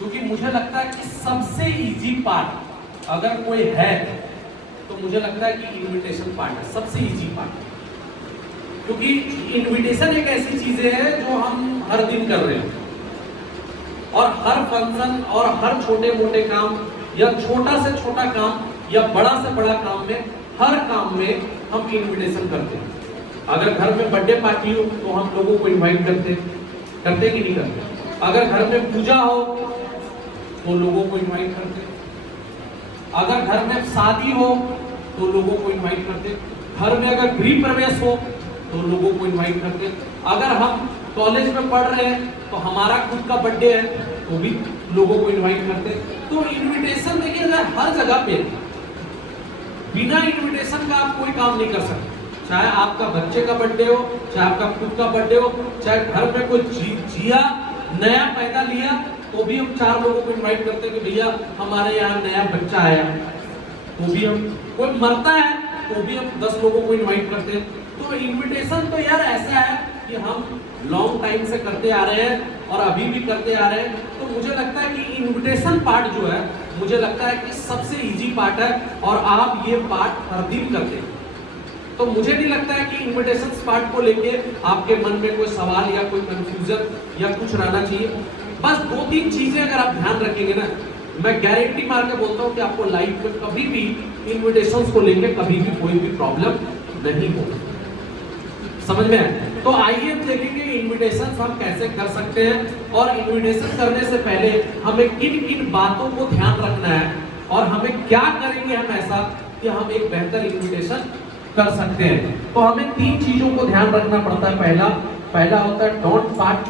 क्योंकि मुझे लगता है कि सबसे इजी पार्ट अगर कोई है तो मुझे लगता है कि इनविटेशन पार्ट है सबसे इजी पार्ट। क्योंकि इनविटेशन एक ऐसी चीज है जो हम हर दिन कर रहे हैं और हर फंक्शन और हर छोटे मोटे काम या छोटा से छोटा काम या बड़ा से बड़ा काम में हर काम में हम इनविटेशन करते हैं। अगर घर में बर्थडे पार्टी हो तो हम लोगों को इनवाइट करते कि नहीं करते? अगर घर में पूजा हो तो लोगों को इनवाइट करते, अगर घर में शादी हो तो लोगों को इनवाइट करते, घर में अगर गृह प्रवेश हो तो लोगों को इनवाइट करते, अगर हम कॉलेज में पढ़ रहे हैं तो हमारा खुद का बर्थडे है तो भी लोगों को इनवाइट करते। तो इनविटेशन देखिए हर जगह पे, बिना इनविटेशन का आप कोई काम नहीं कर सकते। चाहे आपका बच्चे का बर्थडे हो, चाहे आपका खुद का बर्थडे हो, चाहे घर में कोई जिया नया पैदा लिया तो भी हम 4 लोगों को इनवाइट करते हैं कि भैया हमारे यहाँ नया बच्चा आया। तो भी हम, कोई मरता है तो भी हम 10 लोगों को इनवाइट करते हैं। तो इनविटेशन तो यार ऐसा है कि हम लॉन्ग टाइम से करते आ रहे हैं और अभी भी करते आ रहे हैं। तो मुझे लगता है कि इनविटेशन पार्ट जो है, मुझे लगता है कि सबसे इजी पार्ट है और आप ये पार्ट हर दिन करते हैं। तो मुझे नहीं लगता है कि इनविटेशन पार्ट को लेके आपके मन में कोई सवाल या कोई कंफ्यूजन या कुछ रहना चाहिए। बस 2-3 चीजें अगर आप ध्यान रखेंगे ना, मैं गारंटी मार के बोलता हूँ कि आपको लाइफ में कभी भी इनविटेशंस को लेके कभी भी कोई भी प्रॉब्लम नहीं होगी। समझ में आए? तो आइए देखेंगे इनविटेशन हम कैसे कर सकते हैं और इनविटेशन करने से पहले हमें किन किन बातों को ध्यान रखना है और हमें क्या करेंगे हम ऐसा कि हम एक बेहतर इनविटेशन कर सकते हैं। तो हमें 3 चीजों को ध्यान रखना पड़ता है। पहला होता है डोंट पार्ट,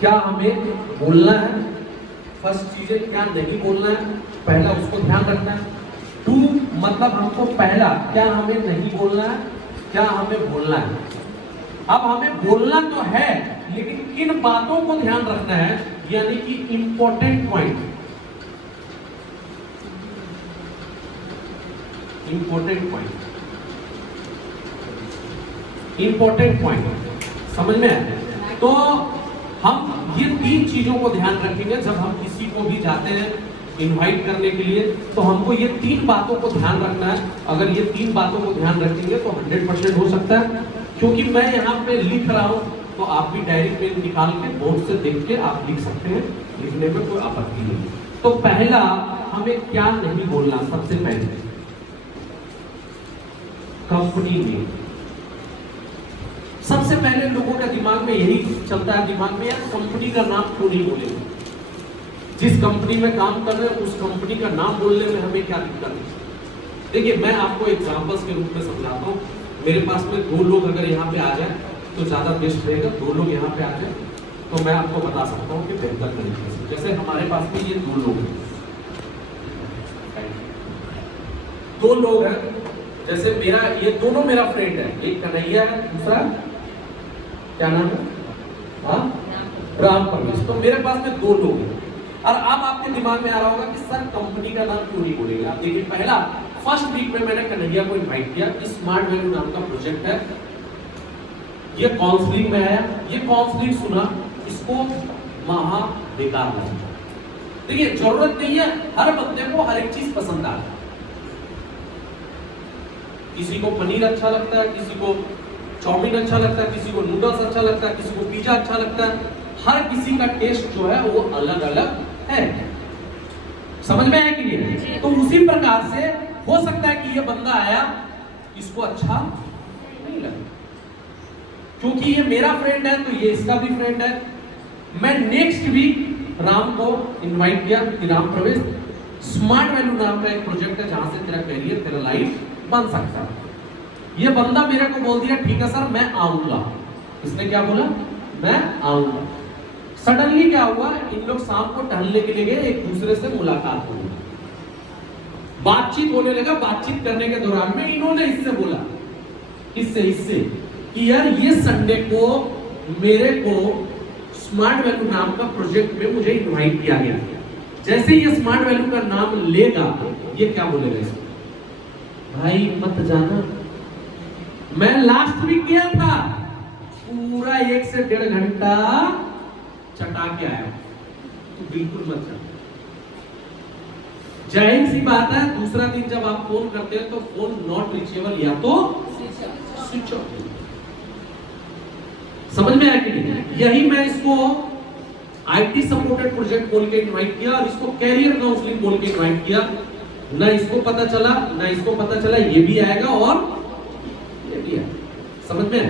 क्या हमें बोलना है। फर्स्ट चीज है क्या नहीं बोलना है, पहला उसको ध्यान रखना है। 2 मतलब हमको पहला क्या हमें नहीं बोलना है, क्या हमें बोलना है। अब हमें बोलना तो है लेकिन किन बातों को ध्यान रखना है, यानी कि इंपॉर्टेंट पॉइंट। इंपॉर्टेंट पॉइंट समझ में आया? तो हम ये 3 चीजों को ध्यान रखेंगे जब हम किसी को भी जाते हैं इनवाइट करने के लिए। तो हमको ये 3 बातों को ध्यान रखना है। अगर ये 3 बातों को ध्यान रखेंगे तो 100% हो सकता है। क्योंकि मैं यहाँ पे लिख रहा हूँ तो आप भी डायरी पेन निकाल के बोर्ड से देख के आप लिख सकते हैं, लिखने में कोई आपत्ति नहीं। तो पहला हमें क्या नहीं बोलना, सबसे पहले कंपनी में सबसे पहले लोगों के दिमाग में यही चलता है, दिमाग में यार कंपनी का नाम क्यों नहीं बोलेंगे। जिस कंपनी में काम कर रहे हैं उस कंपनी का नाम बोलने में हमें क्या दिक्कत है। देखिए मैं आपको एग्जांपल्स के रूप में समझाता हूँ। मेरे पास में 2 लोग अगर यहाँ पे आ जाए तो ज्यादा बेस्ट रहेगा। 2 लोग यहाँ पे आ जाए तो मैं आपको बता सकता हूँ कि बेहतर तरीके से। जैसे हमारे पास में ये 2 लोग हैं, 2 लोग हैं। जैसे मेरा ये दोनों मेरा फ्रेंड है, एक कन्हैया है, दूसरा क्या नाम है, राम परवेश। तो मेरे पास में 2 लोग हैं। और अब आपके दिमाग में आ रहा होगा कि सर कंपनी का नाम क्यों नहीं बोलेंगे। आप देखिए पहला फर्स्ट वीक में मैंने कन्हैया को इनवाइट किया। स्मार्ट वैल्यू नाम का प्रोजेक्ट है, ये काउंसलिंग में है। ये काउंसलिंग सुना, इसको महा बेकार लगा। देखिए जरूरत नहीं है, हर बंदे को हर एक चीज पसंद आता है। किसी को पनीर अच्छा लगता है, किसी को चाउमीन अच्छा लगता है, किसी को नूडल्स अच्छा लगता है, किसी को पिज्जा अच्छा लगता है। हर किसी का टेस्ट जो है वो अलग अलग है। समझ में आया कि नहीं? तो उसी प्रकार से हो सकता है कि ये बंदा आया, इसको अच्छा नहीं लगा। क्योंकि ये मेरा फ्रेंड है तो ये इसका भी फ्रेंड है। मैं नेक्स्ट वीक राम को इनवाइट किया कि राम प्रवेश, स्मार्ट वैल्यू नाम का एक प्रोजेक्ट है जहां से तेरा करियर, तेरा लाइफ बन सकता है। ये बंदा मेरे को बोल दिया ठीक है सर मैं आऊंगा। इसने क्या बोला, मैं आऊंगा। सडनली क्या हुआ, इन लोग शाम को टहलने के लिए गए, एक दूसरे से मुलाकात हुई, बातचीत होने लगा। बातचीत करने के दौरान में इन्होंने इससे बोला, इससे कि यार ये संडे को मेरे को स्मार्ट वैल्यू नाम का प्रोजेक्ट में मुझे इनवाइट किया गया। जैसे ये स्मार्ट वैल्यू का नाम लेगा, ये क्या बोलेगा इसको, भाई मत जाना, मैं लास्ट वीक गया था, पूरा 1 से 1.5 घंटा चटा के आया, तो बिल्कुल मत जाना। जाहिर सी बात है दूसरा दिन जब आप फोन करते हैं तो फोन नॉट रीचेबल या तो स्विच ऑफ। समझ में आया कि नहीं? यही मैं इसको आईटी सपोर्टेड प्रोजेक्ट बोल के इनवाइट किया और इसको कैरियर काउंसलिंग बोल के इनवाइट किया। ना इसको पता चला ना इसको पता चला, ये भी आएगा और ये भी आएगा। समझ में?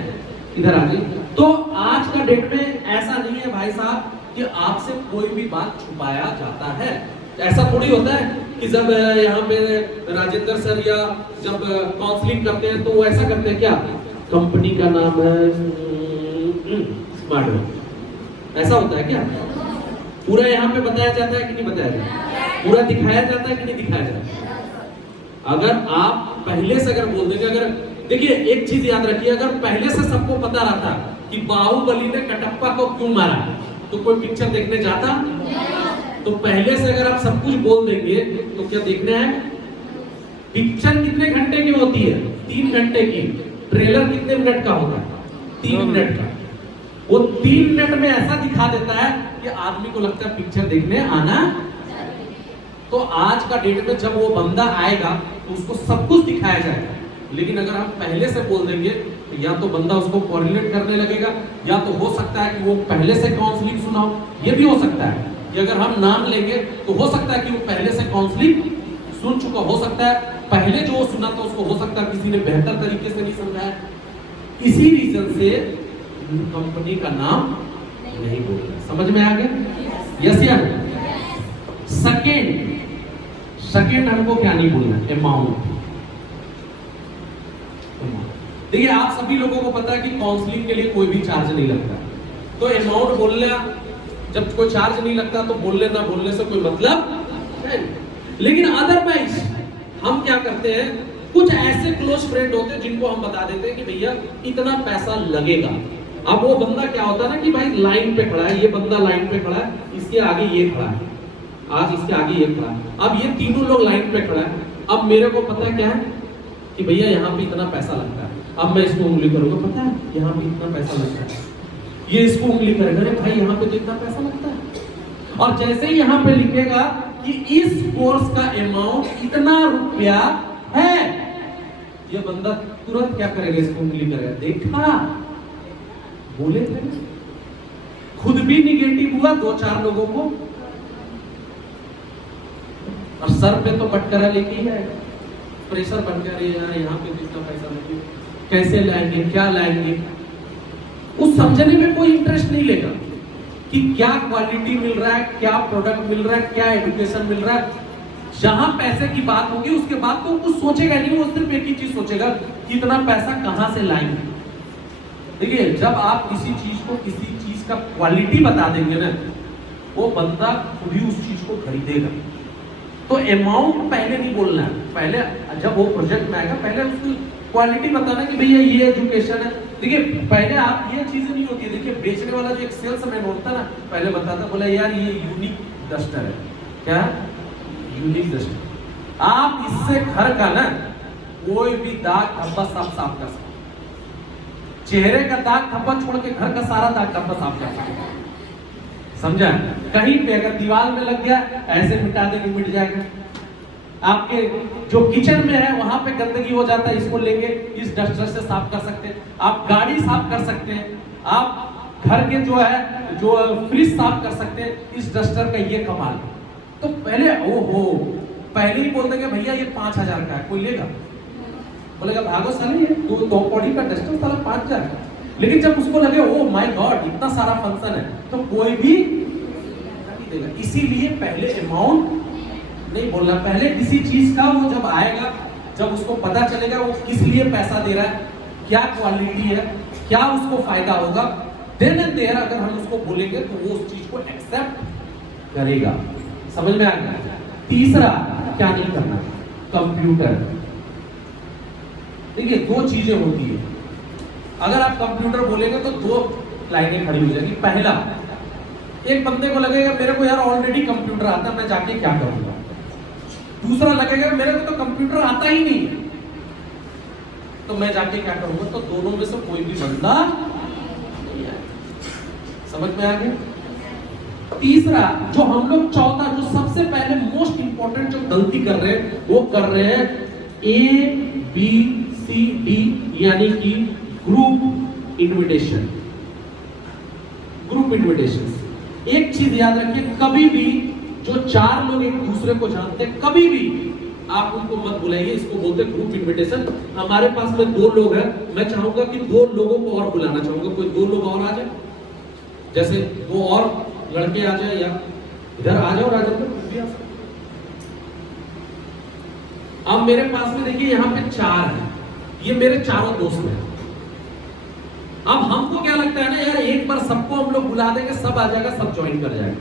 इधर आ गई। तो आज का डेट में ऐसा नहीं है भाई साहब कि आपसे कोई भी बात छुपाया जाता है। ऐसा थोड़ी होता है कि जब यहाँ पे राजेंद्र सर या जब काउंसलिंग करते हैं तो वो ऐसा करते हैं, क्या कंपनी का नाम है स्मार्ट, ऐसा होता है क्या? पूरा यहाँ पे बताया जाता है कि नहीं बताया जाता? पूरा दिखाया जाता है कि नहीं दिखाया जाता? अगर आप पहले से अगर बोल देंगे, अगर देखिए एक चीज याद रखिए, अगर पहले से सबको पता रहता कि बाहुबली ने कटप्पा को क्यों मारा तो कोई पिक्चर देखने जाता? तो पहले से अगर आप सब कुछ बोल देंगे तो क्या देखना है? पिक्चर कितने घंटे की होती है? 3 घंटे की। ट्रेलर कितने मिनट का होता है? 3 मिनट का। वो 3 मिनट में ऐसा दिखा देता है कि आदमी को लगता है पिक्चर देखने आना। तो आज का डेट में जब वो बंदा आएगा तो उसको सब कुछ दिखाया जाएगा। लेकिन अगर हम पहले से बोल देंगे तो या तो बंदा उसको कोऑर्डिनेट करने लगेगा, या तो हो सकता है कि वो पहले से काउंसलिंग सुना हो। ये भी हो सकता है कि अगर हम नाम लेंगे तो हो सकता है कि वो पहले से काउंसलिंग सुन चुका, हो सकता है पहले जो सुना था उसको हो सकता है किसी ने बेहतर तरीके से नहीं समझाया। इसी रीजन से कंपनी का नाम नहीं बोलना। समझ में आ गया? यस या सेकेंड हमको क्या नहीं बोलना? अमाउंट। देखिए आप सभी लोगों को पता है कि काउंसलिंग के लिए कोई भी चार्ज नहीं लगता, तो अमाउंट बोलना जब कोई चार्ज नहीं लगता तो बोलने ना बोलने से कोई मतलब नहीं। लेकिन अदरवाइज हम क्या करते हैं, कुछ ऐसे क्लोज फ्रेंड होते हैं जिनको हम बता देते हैं कि भैया इतना पैसा लगेगा। अब वो बंदा क्या होता है ना कि भाई लाइन पे खड़ा है, ये बंदा लाइन पे खड़ा है, इसके आगे ये खड़ा है, आज इसके आगे ये खड़ा है, अब ये तीनों लोग लाइन पे खड़ा है। अब मेरे को पता क्या है कि भैया यहाँ पे इतना पैसा लगता है। अब मैं इसको उंगली करूंगा, पता है यहाँ पे इतना पैसा लगता है। ये इसको उंगली करेगा, अरे भाई यहाँ पे तो इतना पैसा लगता है। और जैसे ही यहाँ पे लिखेगा कि इस कोर्स का अमाउंट इतना रुपया है, ये बंदा तुरंत क्या करेगा? इसको उंगली करेगा। देखा, बोले थे, खुद भी निगेटिव हुआ 2-4 लोगों को, और सर पे तो बटकरा लेके है, प्रेशर बन गया, यार यहाँ पे कितना पैसा लगे, कैसे लाएंगे, क्या लाएंगे। उस समझने में कोई इंटरेस्ट नहीं लेगा कि क्या क्वालिटी मिल रहा है, क्या प्रोडक्ट मिल रहा है, क्या एजुकेशन मिल रहा है। जहां पैसे की बात होगी उसके बाद तो कुछ सोचेगा नहीं, वो सिर्फ एक ही चीज सोचेगा कि इतना पैसा कहां से लाएंगे। देखिए जब आप किसी चीज को, किसी चीज का क्वालिटी बता देंगे ना, वो बंदा खुद ही उस चीज को खरीदेगा। तो अमाउंट पहले नहीं बोलना है, पहले जब वो प्रोजेक्ट में आएगा पहले उसकी क्वालिटी बताना कि भैया ये एजुकेशन है। देखिए पहले आप ये चीजें नहीं होती है। देखिए बेचने वाला जो एक सेल्समैन होता है ना, पहले बताता, बोला यार ये यूनिक डस्टर है। क्या? Unique duster. आप इससे घर का ना कोई भी दाग धब्बा साफ कर सकते, चेहरे का दाग धब्बा छोड़ के घर का सारा दाग धब्बा साफ कर सकते। समझा? कहीं पे अगर दीवार में लग गया ऐसे मिटा देंगे, मिट जाएगा। आपके जो किचन में है वहां पे गंदगी हो जाता है, इसको लेके इस डस्टर से साफ कर सकते हैं। आप गाड़ी साफ कर सकते हैं, आप घर के जो है जो फ्रिज साफ कर सकते हैं, इस डस्टर का ये कमाल। तो पहले ओहो, पहले ही बोल देंगे भैया ये 5000 का है, कोई लेगा? बोलेगा भागो साले, ये 2 पौड़ी का डस्टर साला 5000 का। लेकिन जब उसको लगे ओ माय गॉड इतना सारा फंक्शन है, तो कोई भी नहीं देगा। इसीलिए पहले अमाउंट नहीं बोलना, पहले किसी चीज का वो जब आएगा, जब उसको पता चलेगा वो किस लिए पैसा दे रहा है, क्या क्वालिटी है, क्या उसको फायदा होगा, देन एंड देयर अगर हम उसको बोलेंगे तो वो उस चीज को एक्सेप्ट करेगा। समझ में आ गया? तीसरा क्या नहीं करना, कंप्यूटर। देखिए 2 चीजें होती है, अगर आप कंप्यूटर बोलेंगे तो 2 लाइनें खड़ी हो जाएगी। पहला, एक बंदे को लगेगा मेरे को यार ऑलरेडी कंप्यूटर आता है, मैं जाके क्या करूंगा। दूसरा लगेगा मेरे को तो कंप्यूटर आता ही नहीं है, तो मैं जाके क्या करूंगा। तो दोनों में से कोई भी बंदा नहीं आएगा। समझ में आ गया? तीसरा जो हम लोग, चौथा जो सबसे पहले मोस्ट इंपॉर्टेंट जो गलती कर रहे हैं वो कर रहे हैं ABCD यानी कि ग्रुप इन्विटेशन। Group invitation. एक चीज याद रखिए, कभी भी जो 4 लोग एक दूसरे को जानते हैं कभी भी आप उनको मत बुलाइए, इसको बोलते हैं ग्रुप इन्विटेशन। हमारे पास में 2 लोग हैं, मैं चाहूंगा कि 2 लोगों को और बुलाना चाहूंगा, कोई 2 लोग और आ जाए, जैसे 2 और लड़के आ जाए या इधर आ जाओ राजेंद्र। अब मेरे पास में देखिए यहाँ पे 4 हैं, ये मेरे चारों दोस्त हैं। अब हमको क्या लगता है ना यार, एक बार सबको हम लोग बुला देंगे, सब आ जाएगा, सब ज्वाइन कर जाएगा।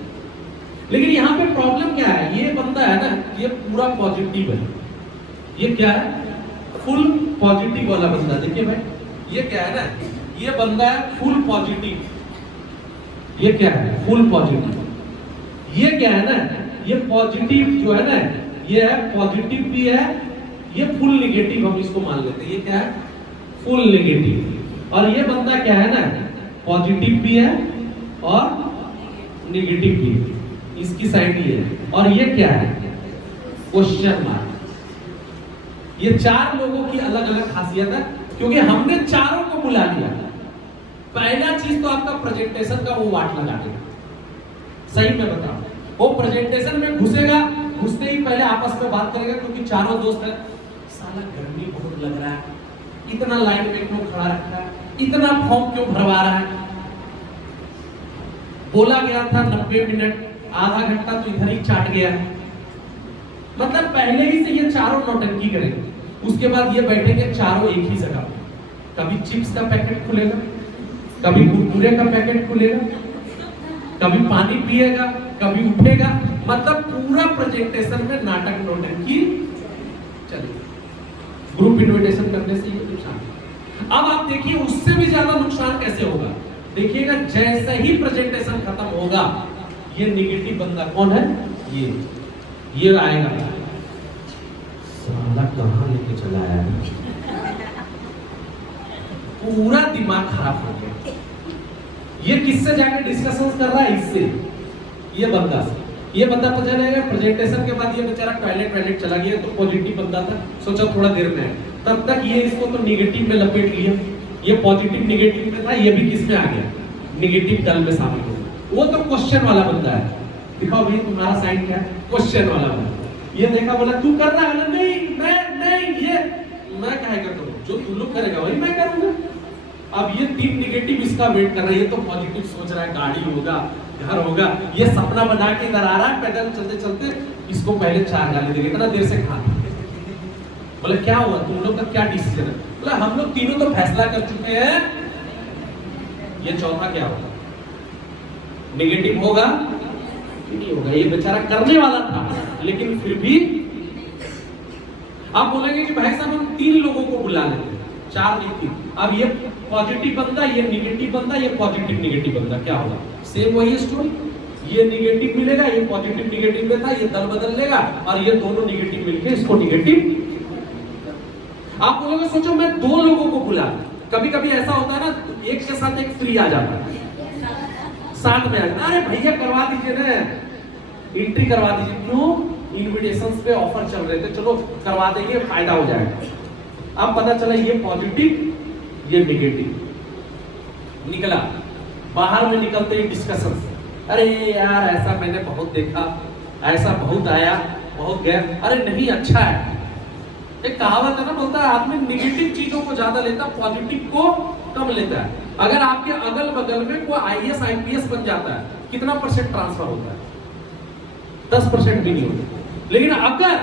लेकिन यहाँ पे प्रॉब्लम क्या है, ये बंदा है ना, ये पूरा पॉजिटिव है। ये क्या है, फुल पॉजिटिव वाला बंदा। देखिए भाई ये क्या है ना, ये बंदा है फुल पॉजिटिव। ये क्या है, फुल पॉजिटिव। ये क्या है ना, ये पॉजिटिव जो है ना, ये है पॉजिटिव भी है, ये फुल नेगेटिव हम इसको मान लेते हैं। ये क्या है, फुल नेगेटिव। और ये बंदा क्या है ना, पॉजिटिव भी है और नेगेटिव भी है, इसकी साइड ये है। और ये क्या है, क्वेश्चन मार्क। ये 4 लोगों की अलग अलग खासियत है, क्योंकि हमने चारों को बुला लिया। पहला चीज तो आपका प्रेजेंटेशन का वो वाट लगा देगा। सही में बताऊं, वो प्रेजेंटेशन में घुसेगा, घुसते ही पहले आपस में बात करेगा, क्योंकि चारों दोस्त हैं। साला गर्मी बहुत लग रहा है, इतना लाइन में क्यों खड़ा रखा है, इतना फॉर्म क्यों भरवा रहा है। बोला गया था 90 मिनट, आधा घंटा तो इधर ही चाट गया। मतलब पहले ही से ये चारों नौटंकी करेंगे। उसके बाद ये बैठेंगे चारों एक ही जगह, कभी चिप्स का पैकेट खुलेगा, कभी कुरकुरे का पैकेट खुलेगा, कभी पानी पिएगा, कभी उठेगा। मतलब पूरा प्रेजेंटेशन में नाटक नौटंकी चलेगी। ग्रुप इन्विटेशन करने से ये नुकसान। अब आप देखिए उससे भी ज्यादा नुकसान कैसे होगा। देखिएगा जैसे ही प्रेजेंटेशन खत्म होगा, ये नेगेटिव बंदा कौन है, ये आएगा, साला कहां लेके चला आया, पूरा दिमाग खराब हो गया। ये किससे जाके डिस्कशन कर रहा है, इससे, ये बंदा से। ये बंदा पता चलेगा प्रेजेंटेशन के बाद ये बेचारा टॉयलेट चला गया, तो पॉजिटिव बंदा था, सोचा थोड़ा देर में है, तब तक ये इसको तो नेगेटिव में लपेट लिया। ये पॉजिटिव नेगेटिव में था, ये भी किस में आ गया, नेगेटिव दल में शामिल हो गया। वो तो क्वेश्चन वाला बंदा है। दिखाओ भाई तुम्हारा साइन क्या है, क्वेश्चन वाला बंदा। ये देखा, बोला तू कर रहा है, नहीं मैं ये मैं कहेगा करूं, जो तू लोग करेगा वही मैं करूंगा। अब ये 3 नेगेटिव इसका वेट कर रहा है, ये तो पॉजिटिव सोच रहा है गाड़ी होगा, घर होगा, ये सपना बना के इधर आ रहा है, पैदल चलते चलते इसको पहले 4 गाली देंगे, इतना देर से खा। बोले क्या हुआ, तुम लोग का क्या डिसीजन है? बोले हम लोग तीनों तो फैसला कर चुके हैं, ये चौथा क्या होगा, नेगेटिव होगा नहीं होगा। ये बेचारा करने वाला था, लेकिन फिर भी आप बोलेंगे कि भाई साहब हम 3 लोगों को बुला लेते, 4 नहीं थी। अब ये पॉजिटिव बंदा, ये नेगेटिव बंदा, ये पॉजिटिव नेगेटिव बंदा, क्या होगा, सेम वही स्टोरी। ये नेगेटिव मिलेगा, ये पॉजिटिव नेगेटिव में था, ये दल बदल लेगा, और ये दोनों नेगेटिव मिलके इसको नेगेटिव। आप बोलोगे सोचो मैं 2 लोगों को बुला, कभी कभी ऐसा होता है ना, एक के साथ एक फ्री आ जाता है, साथ में आ जाता, अरे भैया करवा दीजिए ना, एंट्री करवा दीजिए। क्यों, इन्विटेशंस पे ऑफर चल रहे थे, चलो करवा देंगे, फायदा हो जाएगा। अब पता चला ये पॉजिटिव, ये नेगेटिव निकला। बाहर में निकलते ही डिस्कशन, अरे यार ऐसा मैंने बहुत देखा, ऐसा बहुत आया बहुत गया, अरे नहीं अच्छा है। एक कहावत है ना, बोलता है आदमी नेगेटिव चीजों को ज्यादा लेता, पॉजिटिव को कम लेता है। अगर आपके अगल बगल में कोई IAS IPS बन जाता है, कितना % ट्रांसफर होता है, 10% भी नहीं होता। लेकिन अगर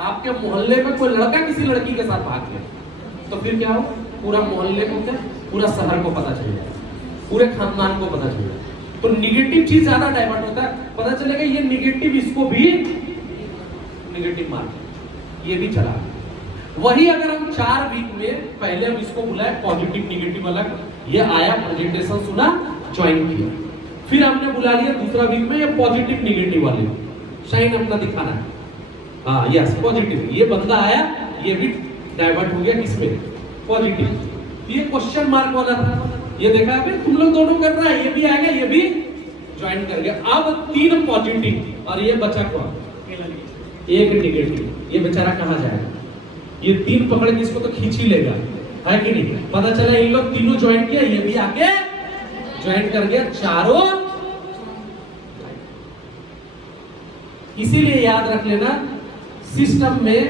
आपके मोहल्ले में कोई लड़का किसी लड़की के साथ भाग गया, तो फिर क्या हो, पूरा मोहल्ले को क्या, पूरा शहर को पता चल जाएगा, पूरे खानदान को पता चल जाएगा। तो नेगेटिव चीज ज्यादा डाइवर्ट होता है, पता चलेगा ये नेगेटिव, इसको भी नेगेटिव मार्क, ये भी चला। वही अगर हम 4 वीक में पहले हम इसको बुलाए पॉजिटिव नेगेटिव अलग, ये आया प्रेजेंटेशन सुना, ज्वाइन किया, फिर हमने बुला लिया दूसरा वीक में ये पॉजिटिव नेगेटिव वाले, साइन अपना दिखाना है, हाँ यस पॉजिटिव, ये बंदा आया, ये भी डाइवर्ट हो गया किसमें, पॉजिटिव। ये क्वेश्चन मार्क वाला था, ये देखा है तुम लोग दोनों कर रहा है, ये भी आ गया, ये भी ज्वाइन कर गया। अब 3 पॉजिटिव और ये बचा कौन, एक नेगेटिव, ये बेचारा कहाँ जाएगा? ये 3 पकड़ के इसको तो खींच ही लेगा, है कि नहीं? पता चला इन लोग तीनों ज्वाइन किया, ये भी आके ज्वाइन कर गया, चारों। इसीलिए याद रख लेना, सिस्टम में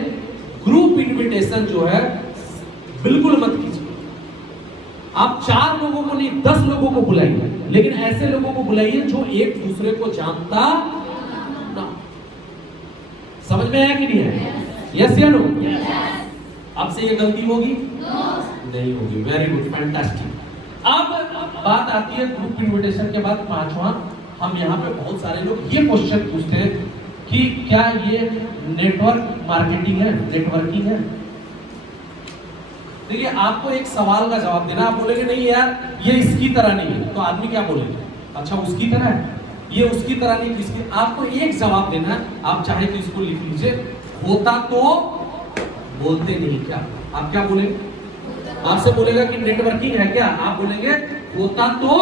ग्रुप इनविटेशन जो है बिल्कुल मत कीजिए। आप 4 लोगों को नहीं 10 लोगों को बुलाइए, लेकिन ऐसे लोगों को बुलाइए जो एक दूसरे को जानता ना। समझ में आया कि नहीं है? यस या नो? आपसे ये गलती होगी? नहीं होगी। Very good, fantastic. अब बात आती है ग्रुप इनविटेशन के बाद 5वां। हम यहाँ पे बहुत सारे लोग ये क्वेश्चन पूछते हैं कि क्या ये नेटवर्क मार्केटिंग है, नेटवर्किंग है? देखिए, आपको एक सवाल का जवाब देना। आप बोलेंगे नहीं यार ये इसकी तरह नहीं है, तो आदमी क्या बोलेंगे? अच्छा उसकी तरह है, ये उसकी तरह नहीं, किसकी? आपको एक जवाब देना है। आप चाहे तो इसको लिख लीजिए, होता तो बोलते नहीं क्या? आप क्या बोलेंगे? आपसे बोलेगा कि नेटवर्किंग है क्या, आप बोलेंगे होता तो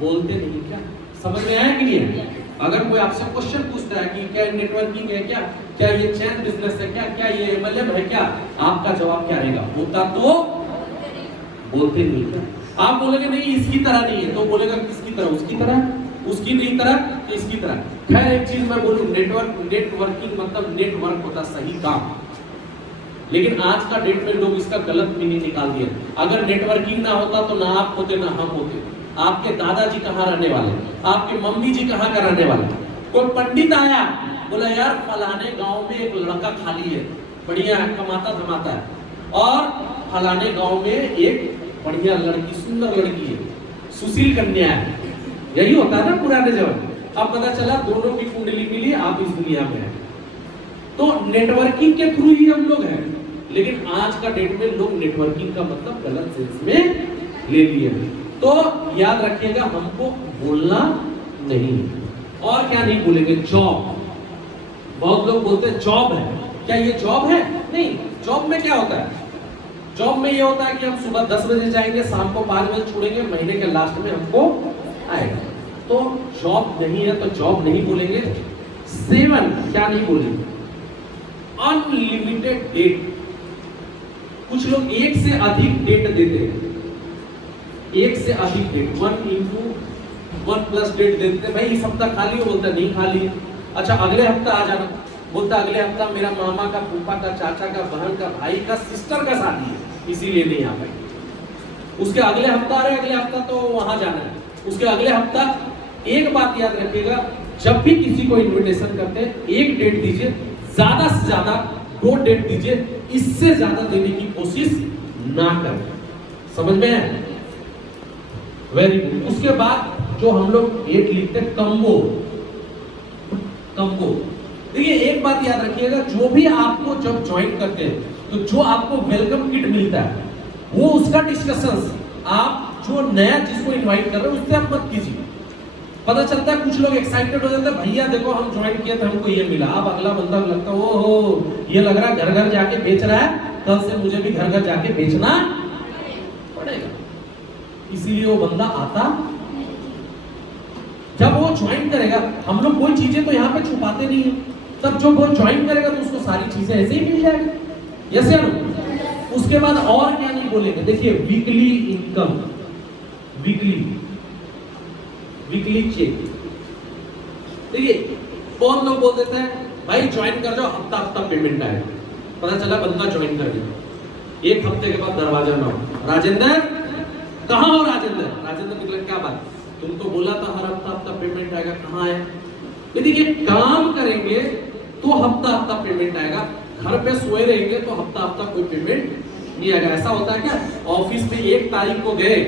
बोलते नहीं क्या? समझ में आया कि नहीं है? अगर कोई आपसे क्वेश्चन पूछता है कि क्या नेटवर्किंग है क्या, क्या ये चैन बिजनेस है क्या, क्या ये MLM है क्या, आपका जवाब क्या रहेगा? होता तो बोलते नहीं क्या? आप बोलेंगे नहीं इसकी तरह नहीं है, तो बोलेगा किसकी तरह? उसकी तरह, उसकी नहीं तरह तो इसकी तरह। खैर एक चीज मैं बोलूं, नेटवर्किंग मतलब नेटवर्क होता सही काम, लेकिन आज का डेट में लोग इसका गलत मीनिंग निकाल दिए। अगर नेटवर्किंग ना होता तो ना आप होते ना हम होते। आपके दादाजी कहाँ रहने वाले, आपके मम्मी जी कहाँ का रहने वाले? कोई पंडित आया बोला यार फलाने गांव में एक लड़का खाली है, बढ़िया है, कमाता धमाता है, और फलाने गांव में एक बढ़िया लड़की, सुंदर लड़की है, सुशील कन्या है। यही होता है ना पुराने जमाने। अब पता चला दोनों की कुंडली मिली, आप इस दुनिया में हैं। तो नेटवर्किंग के थ्रू ही हम लोग हैं, लेकिन आज का डेट में लोग नेटवर्किंग का मतलब गलत सेंस में ले लिए। तो याद रखिएगा, हमको बोलना नहीं। और क्या नहीं बोलेंगे? जॉब। बहुत लोग बोलते हैं जॉब है, क्या ये जॉब है? नहीं। जॉब में क्या होता है? जॉब में ये होता है कि हम सुबह 10 बजे जाएंगे, शाम को 5 बजे छोड़ेंगे, महीने के लास्ट में हमको आएगा। तो जॉब नहीं है, तो जॉब नहीं बोलेंगे। 7 क्या नहीं बोलेंगे? Unlimited date. कुछ लोग एक से अधिक डेट देते हैं, एक से अधिक डेट, 1+1 डेट देते हैं। भाई इस हफ्ता खाली हो, बोलता नहीं खाली। अच्छा अगले हफ्ता आ जाना, बोलता अगले हफ्ता मेरा मामा का, फूफा का, चाचा का, बहन का, भाई का, सिस्टर का शादी है, इसीलिए नहीं आ पाई। उसके अगले हफ्ता आ रहे, अगले हफ्ता तो वहां जाना है, उसके अगले हफ्ता। एक बात याद रखिएगा, जब भी किसी को इन्विटेशन करते हैं, एक डेट दीजिए, ज्यादा से ज्यादा 2 डेट दीजिए, इससे ज्यादा देने की कोशिश ना करें। समझ में है? Very good. उसके बाद जो हम लोग डेट लिखते हैं, कम्बो। कम्बो, देखिए एक बात याद रखिएगा, जो भी आपको जब ज्वाइन करते हैं, तो जो आपको वेलकम किट मिलता है, वो उसका डिस्कशन आप जो नया जिसको इनवाइट कर रहे हो उससे आप मत कीजिए। पता चलता है कुछ लोग एक्साइटेड हो जाते हैं, भैया देखो हम ज्वाइन किए थे, हमको ये मिला। अब अगला बंदा लगता है ओहो ये लग रहा है घर घर जाके बेच रहा है, कल से मुझे भी घर घर जाके बेचना पड़ेगा। इसीलिए वो बंदा आता। जब वो ज्वाइन करेगा, हम लोग कोई चीजें तो यहाँ पे छुपाते नहीं है, तब जब वो ज्वाइन करेगा तो उसको सारी चीजें ऐसे ही मिल जाएगी। यस या नो? उसके बाद और क्या नहीं बोलेंगे? देखिए वीकली इनकम, वीकली चेक। देखिए बहुत लोग बोल देते हैं भाई ज्वाइन कर जाओ, हफ्ता हफ्ता पेमेंट आएगा। पता चला बंदा ज्वाइन कर दिया, 1 हफ्ते के बाद दरवाजा ना हो। राजेंद्र कहाँ हो? राजेंद्र निकला, क्या बात, तुम तो बोला था हर हफ्ता हफ्ता पेमेंट आएगा, कहाँ है? देखिए काम करेंगे तो हफ्ता हफ्ता पेमेंट आएगा, घर पे सोए रहेंगे तो हफ्ता हफ्ता कोई पेमेंट नहीं आएगा। ऐसा होता है क्या? ऑफिस में 1 तारीख को गए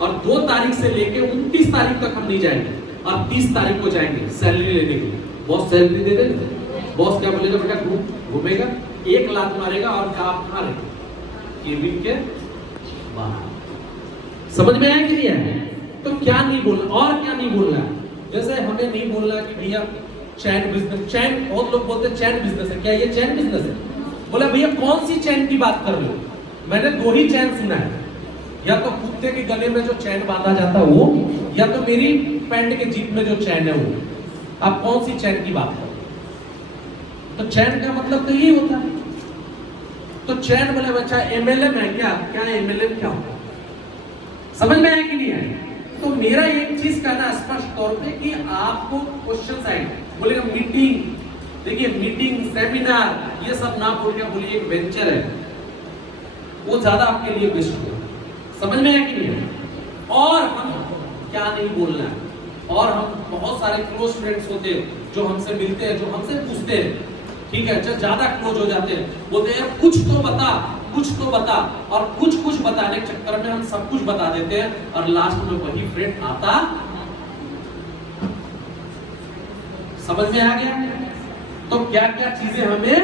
और 2 तारीख से लेके 29 तारीख तक हम नहीं जाएंगे, और 30 तारीख को जाएंगे सैलरी लेने के लिए। बॉस सैलरी दे देंगे, बॉस क्या बोलेगा, बेटा घूमेगा, 1 लात मारेगा, और आप कहाँ रहेंगे? केबिन के बाहर। समझ में आया कि नहीं आया? तो क्या नहीं बोलना, और क्या नहीं बोलना है? जैसे हमें नहीं बोलना कि भैया चैन बिजनेस, चैन, बहुत लोग बोलते हैं चैन बिजनेस है, क्या ये चैन बिजनेस है? बोला भैया कौन सी चैन की बात कर रहे हो? मैंने 2 ही चैन सुना है, या तो कुत्ते के गले में जो चैन बांधा जाता है वो, या तो मेरी पैंट के जीप में जो चैन है वो। आप कौन सी चैन की बात कर रहे हो? तो चैन का मतलब तो यही होता है। तो चैन बोले बच्चा एमएलएम है क्या? क्या एमएलएम क्या होता है? समझ में आया कि नहीं आया? तो मेरा एक चीज कहना स्पष्ट तौर पे कि आपको क्वेश्चन आए बोलेगा मीटिंग, देखिए मीटिंग सेमिनार ये सब ना बोल के बोलिए एक वेंचर है, वो ज्यादा आपके लिए बेस्ट होगा। समझ में आया कि नहीं आया? और हम क्या नहीं बोलना है, और हम बहुत सारे क्लोज फ्रेंड्स होते हैं जो हमसे मिलते हैं, जो हमसे पूछते हैं, ठीक है, जब ज्यादा क्लोज हो जाते हैं बोलते हैं कुछ तो बता, कुछ तो बता, और कुछ कुछ बताने के चक्कर में हम सब कुछ बता देते हैं और लास्ट में वही फ्रेंड आता। समझ में आ गया? तो क्या क्या चीजें हमें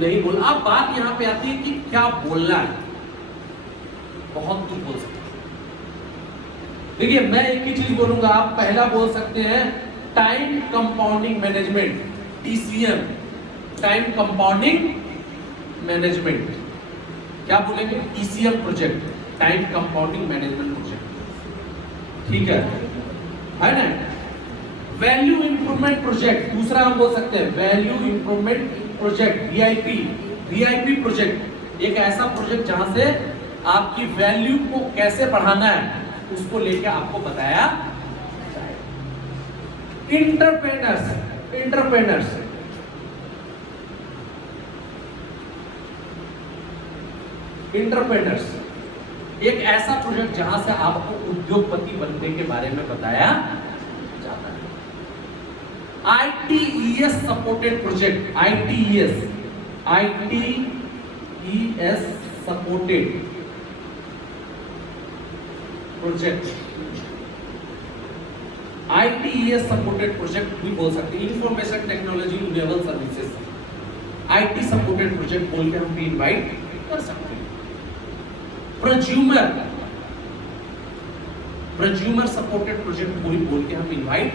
नहीं बोलना। अब बात यहां पे आती है कि क्या बोलना है। बहुत कुछ बोल सकते हैं। देखिए मैं एक ही चीज बोलूंगा, आप पहला बोल सकते हैं time compounding management, TCM, time compounding management. क्या बोलेंगे? TCM project, time compounding management project, ठीक है ना? वैल्यू इंप्रूवमेंट प्रोजेक्ट दूसरा हम बोल सकते हैं, value improvement project, VIP, VIP project, एक ऐसा प्रोजेक्ट जहां से आपकी वैल्यू को कैसे बढ़ाना है उसको लेके आपको बताया जाए। इंटरप्रेनर्स, इंटरप्रेनर्स इंटरप्रेनर्स एक ऐसा प्रोजेक्ट जहां से आपको उद्योगपति बनने के बारे में बताया जाता है। ITES supported project, ITES supported project, ITES supported project भी बोल सकते हैं। Information technology enable services, IT supported project बोल के हम भी इनवाइट कर सकते हैं। प्रज्यूमर सपोर्टेड प्रोजेक्ट बोल के हम इनवाइट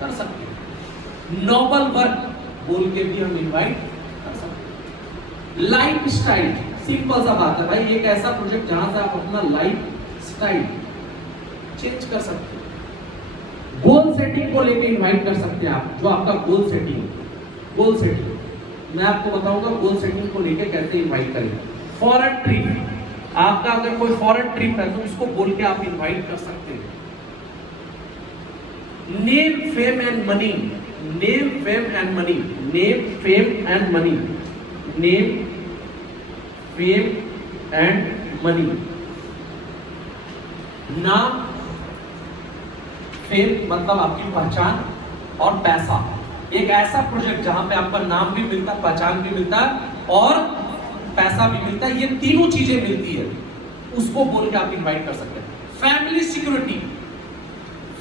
कर सकते हैं। नोबल वर्क बोल के भी हम इनवाइट कर सकते हैं। लाइफ स्टाइल, सिंपल सा बात है भाई, एक ऐसा प्रोजेक्ट जहां से आप अपना लाइफ स्टाइल चेंज कर सकते हैं। गोल सेटिंग को लेके इनवाइट कर सकते हैं आप, जो आपका गोल सेटिंग मैं आपको बताऊंगा गोल सेटिंग को लेके कैसे इनवाइट करेंगे। फॉरेन ट्रिप, आपका अगर कोई फॉरेन ट्रिप है तो उसको बोल के आप इनवाइट कर सकते हैं। Name fame and money, name fame and money, name fame and money, name fame and money, नाम, फेम मतलब आपकी पहचान, और पैसा। एक ऐसा प्रोजेक्ट जहां पे आपका नाम भी मिलता, पहचान भी मिलता और पैसा भी मिलता है, ये तीनों चीजें मिलती है, उसको बोल के आप इनवाइट कर सकते हैं। फैमिली सिक्योरिटी,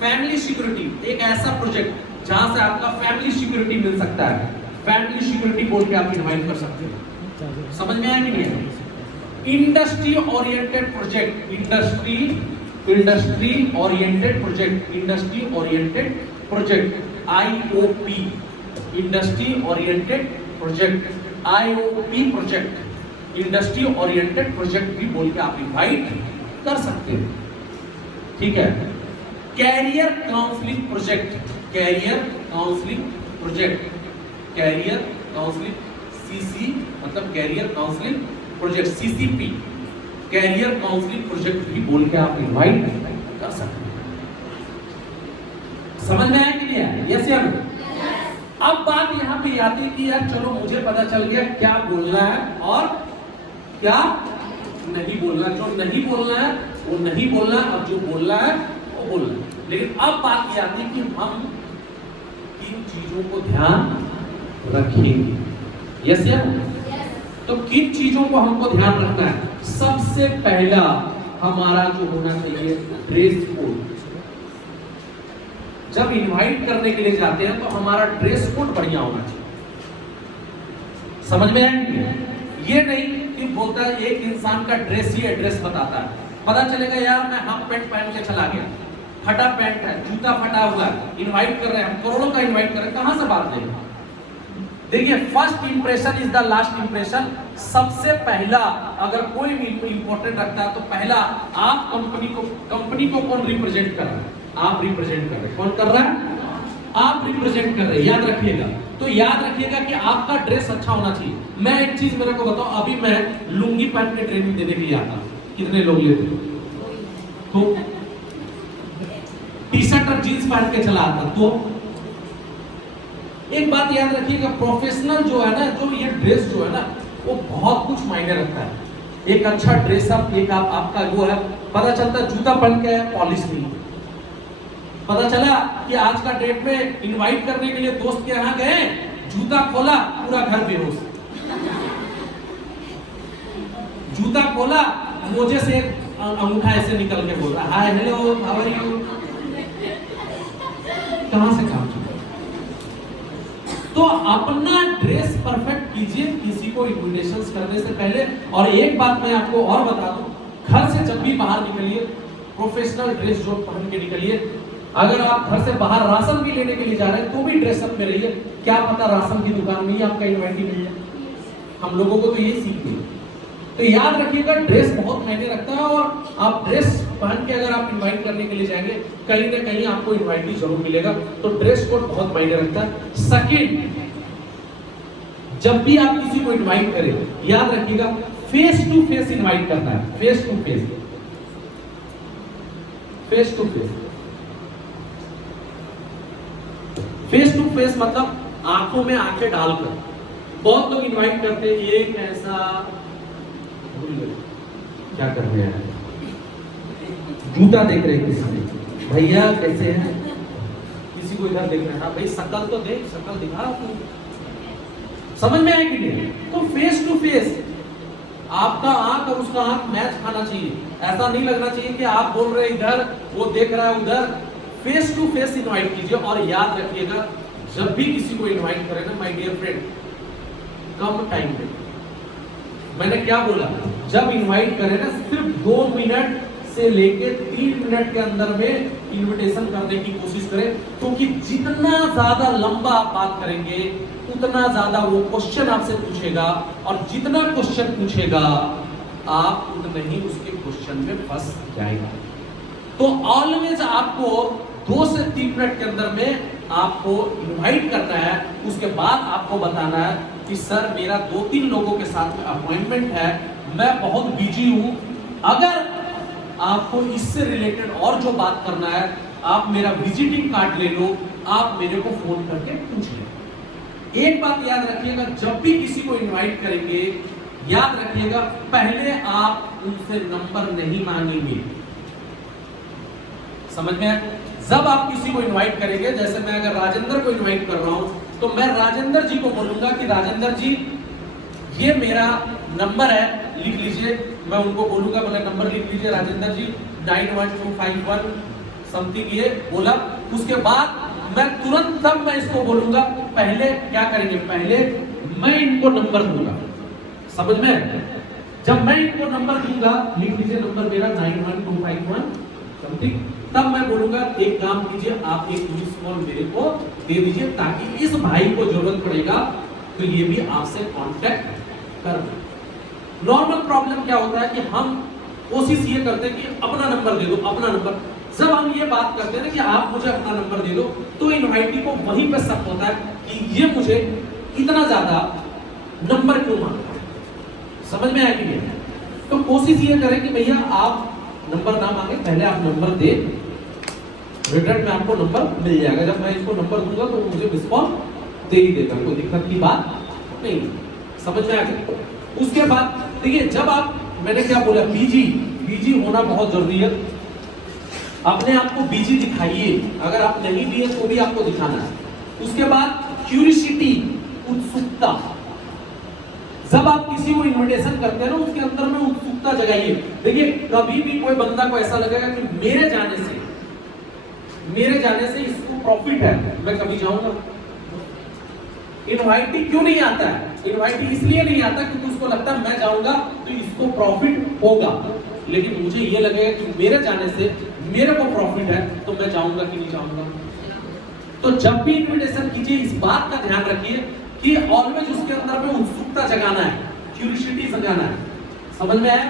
फैमिली सिक्योरिटी एक ऐसा प्रोजेक्ट जहां से आपका फैमिली सिक्योरिटी मिल सकता है, फैमिली सिक्योरिटी बोल के आप इनवाइट कर सकते हैं। समझ में आया कि नहीं? Industry oriented project, industry oriented project, industry oriented project, IOP, industry oriented project, IOP project, industry oriented project भी बोल के आप इनवाइट कर सकते हैं, ठीक है। Career counselling project, career counselling project, career counselling, CC मतलब career counselling project, CCP, career counselling project भी बोल के आप इनवाइट कर सकते हैं। समझ में आया कि नहीं आया? यस या नो? अब बात यहाँ पे आती है कि यार चलो मुझे पता चल गया क्या बोलना है और क्या नहीं बोलना। जो नहीं बोलना है वो नहीं बोलना, और जो बोलना है वो बोलना। लेकिन अब बात ये आती है कि हम किन चीजों को ध्यान रखेंगे। यस या नो? तो किन चीजों को हमको ध्यान रखना है? सबसे पहला हमारा जो होना चाहिए ड्रेस कोड। जब इनवाइट करने के लिए जाते हैं तो हमारा ड्रेस कोड बढ़िया होना चाहिए। समझ में आएंगे? ये नहीं कि बोलता है एक इंसान का ड्रेस ही एड्रेस बताता है। पता चलेगा यार मैं हाफ पैंट पहन के चला गया, फटा पैंट है, जूता फटा हुआ है, इनवाइट कर रहे हैं, हम करोड़ों का इनवाइट कर रहे हैं, कहां से बात देंगे? देखिए first impression is the last impression. सबसे पहला अगर कोई भी इंपॉर्टेंट रखता है तो पहला आप कंपनी को कौन रिप्रेजेंट कर रहा है? आप रिप्रेजेंट कर रहे हैं। कौन कर रहा है? आप रिप्रेजेंट कर रहे हैं, याद रखिएगा। तो याद रखिएगा कि आपका ड्रेस अच्छा होना चाहिए। मैं एक चीज मेरे को बताओ, अभी मैं लुंगी पहन के ट्रेनिंग देने के लिए आता, कितने लोग लेते? तो टी शर्ट और जींस पहन के चला आता। तो एक बात याद रखिएगा, प्रोफेशनल जो है ना, जो ये ड्रेस जो है ना, वो बहुत कुछ मायने रखता है। एक अच्छा ड्रेसअप, एक आपका वो है, पता चलता है जूता पहन के पॉलिश नहीं, पता चला कि आज का डेट में इनवाइट करने के लिए दोस्त के यहाँ गए, जूता खोला पूरा घर बेहोश, जूता खोला मोजे से अंगूठा ऐसे निकल के बोल रहा hi hello how are you, कहां से काम चुका। तो अपना ड्रेस परफेक्ट कीजिए किसी को इन्विटेशंस करने से पहले। और एक बात मैं आपको और बता दूं, घर से जब भी बाहर निकलिए प्रोफेशनल ड्रेस जो पहन के निकलिए। अगर आप घर से बाहर राशन भी लेने के लिए जा रहे हैं तो भी ड्रेसअप में रहिए, क्या पता राशन की दुकान में ही आपका इन्वाइटी मिल जाए। हम लोगों को तो यही सीखते हैं। तो याद रखिएगा ड्रेस बहुत मायने रखता है, और आप ड्रेस पहन के अगर आप इनवाइट करने के लिए जाएंगे कहीं ना कहीं आपको इनवाइटी जरूर मिलेगा। तो ड्रेस कोड बहुत मायने रखता है। सेकंड, जब भी आप किसी को इनवाइट करें याद रखिएगा फेस टू फेस इनवाइट करना है। Face to face, face to face, face to face मतलब आंखों में आंखें डालकर। बहुत लोग इनवाइट करते हैं, ये कैसा क्या कर रहे हैं, जूता देख रहे हैं किसी ने, भैया कैसे हैं, किसी को इधर देख रहे हैं, भाई शकल तो देख, शकल दिखा तू, समझ में आए कि नहीं। तो फेस टू फेस आपका आंख और उसका आंख मैच खाना चाहिए। ऐसा नहीं लगना चाहिए कि आप बोल रहे हैं इधर, वो देख रहा है उधर। फेस टू फेस इनवाइट कीजिए। और याद रखिएगा जब भी किसी को इनवाइट करें ना my dear friend, come time पे, मैंने क्या बोला, जब इनवाइट करें ना सिर्फ 2 मिनट से लेके 3 मिनट के अंदर में इनविटेशन करने की कोशिश करें, क्योंकि जितना ज्यादा लंबा आप बात करेंगे उतना ज्यादा वो क्वेश्चन आपसे पूछेगा, और जितना क्वेश्चन पूछेगा आप उतना ही उसके क्वेश्चन में फंस जाएगा। तो ऑलवेज आपको 2 से 3 मिनट के अंदर में आपको इनवाइट करना है। उसके बाद आपको बताना है कि सर मेरा 2-3 लोगों के साथ में अपॉइंटमेंट है, मैं बहुत बिजी हूं, अगर आपको इससे रिलेटेड और जो बात करना है आप मेरा विजिटिंग कार्ड ले लो, आप मेरे को फोन करके पूछ लें। एक बात याद रखिएगा, जब भी किसी को इनवाइट करेंगे याद रखिएगा पहले आप उनसे नंबर नहीं मांगेंगे। समझ में आया? जब आप किसी को इनवाइट करेंगे, जैसे मैं अगर राजेंद्र को इनवाइट कर रहा हूं तो मैं राजेंद्र जी को बोलूंगा कि राजेंद्र जी ये मेरा नंबर है, लिख लीजिए। मैं उनको बोलूंगा, बोले नंबर लिख लीजिए राजेंद्र जी 91251 समथिंग, ये बोला। उसके बाद मैं तुरंत तब मैं इसको बोलूंगा, पहले क्या करेंगे, पहले मैं इनको नंबर दूंगा। समझ में? जब मैं इनको नंबर दूंगा, लिख लीजिए नंबर मेरा 91251 समथिंग, तब मैं बोलूंगा एक काम कीजिए, आप एक मिस कॉल मेरे को दे दीजिए, ताकि इस भाई को जरूरत पड़ेगा तो ये भी आपसे कांटेक्ट कर। नॉर्मल प्रॉब्लम क्या होता है कि हम कोशिश ये करते हैं कि अपना नंबर दे दो, अपना नंबर। जब हम ये बात करते हैं ना कि आप मुझे अपना नंबर दे दो, तो इनवाइटी को वहीं पे शक होता है कि ये मुझे इतना ज्यादा नंबर क्यों मांगता है। समझ में आया कि नहीं? तो कोशिश ये करें कि भैया आप नंबर ना मांगे, पहले आप नंबर दे, रिटर्न में आपको नंबर मिल जाएगा। जब मैं इसको नंबर दूंगा तो मुझे मिस कॉल दे ही देगा, कोई दिक्कत की बात नहीं। समझ में आ गया? उसके बाद देखिए, जब आप, मैंने क्या बोला, बिजी होना बहुत जरूरी है। अपने आप को बिजी दिखाइए, अगर आप नहीं भी है तो भी आपको दिखाना है। उसके बाद क्यूरियोसिटी, उत्सुकता, जब आप किसी को इनविटेशन करते हैं ना उसके अंदर में उत्सुकता जगाइए। देखिए कभी भी कोई बंदा को ऐसा लगेगा कि मेरे जाने से इसको प्रॉफिट है, मैं कभी जाऊंगा। इनवाइटी क्यों नहीं आता है? इनवाइटी इसलिए नहीं आता क्योंकि उसको लगता है मैं जाऊंगा तो इसको प्रॉफिट होगा, लेकिन मुझे ये लगेगा कि मेरे जाने से मेरे को प्रॉफिट है तो मैं जाऊंगा कि नहीं जाऊंगा। तो जब भी इनविटेशन कीजिए इस बात का ध्यान रखिए कि ऑलवेज उसके अंदर में उत्सुकता जगाना है, क्यूरियोसिटी जगाना है। समझ में आया?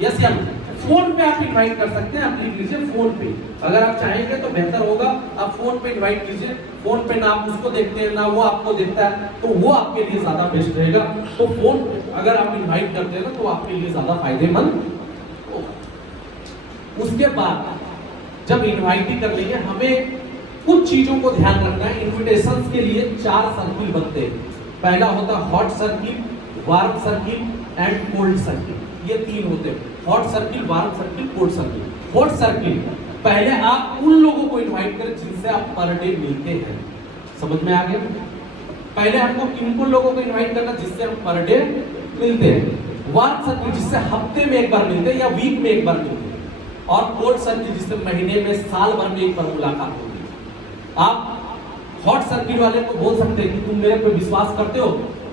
यस या नो? फोन पे आप इनवाइट कर सकते हैं, आप लिख लीजिए फोन पे। अगर आप चाहेंगे तो बेहतर होगा, आप फोन पे इनवाइट कीजिए। फोन पे ना आप उसको देखते हैं ना वो आपको देखता है, तो वो आपके लिए ज्यादा बेस्ट रहेगा। तो फोन पे अगर आप इनवाइट करते हैं ना तो आपके लिए ज्यादा फायदेमंद होगा। उसके बाद जब इनवाइट ही कर लेंगे, हमें कुछ चीजों को ध्यान रखना है। इन्विटेशंस के लिए 4 सर्किल बनते हैं। पहला होता है hot circle, warm circle and cold circle. ये 3 होते हैं, hot circle, warm circle, cold circle. Hot circle, पहले आप उन लोगों को इनवाइट करें जिनसे आप पर डे मिलते हैं। समझ में आ गया? पहले हमको किन लोगों को इनवाइट करना जिससे हम पर डे मिलते हैं। वार्म सर्किल जिससे हफ्ते में एक बार मिलते हैं या वीक में एक बार मिलते हैं। और कोल्ड सर्किल जिससे महीने में, साल भर में एक बार मुलाकात होती है। आप हॉट सर्किल वाले को बोल सकते हैं कि तुम मेरे पे विश्वास करते हो,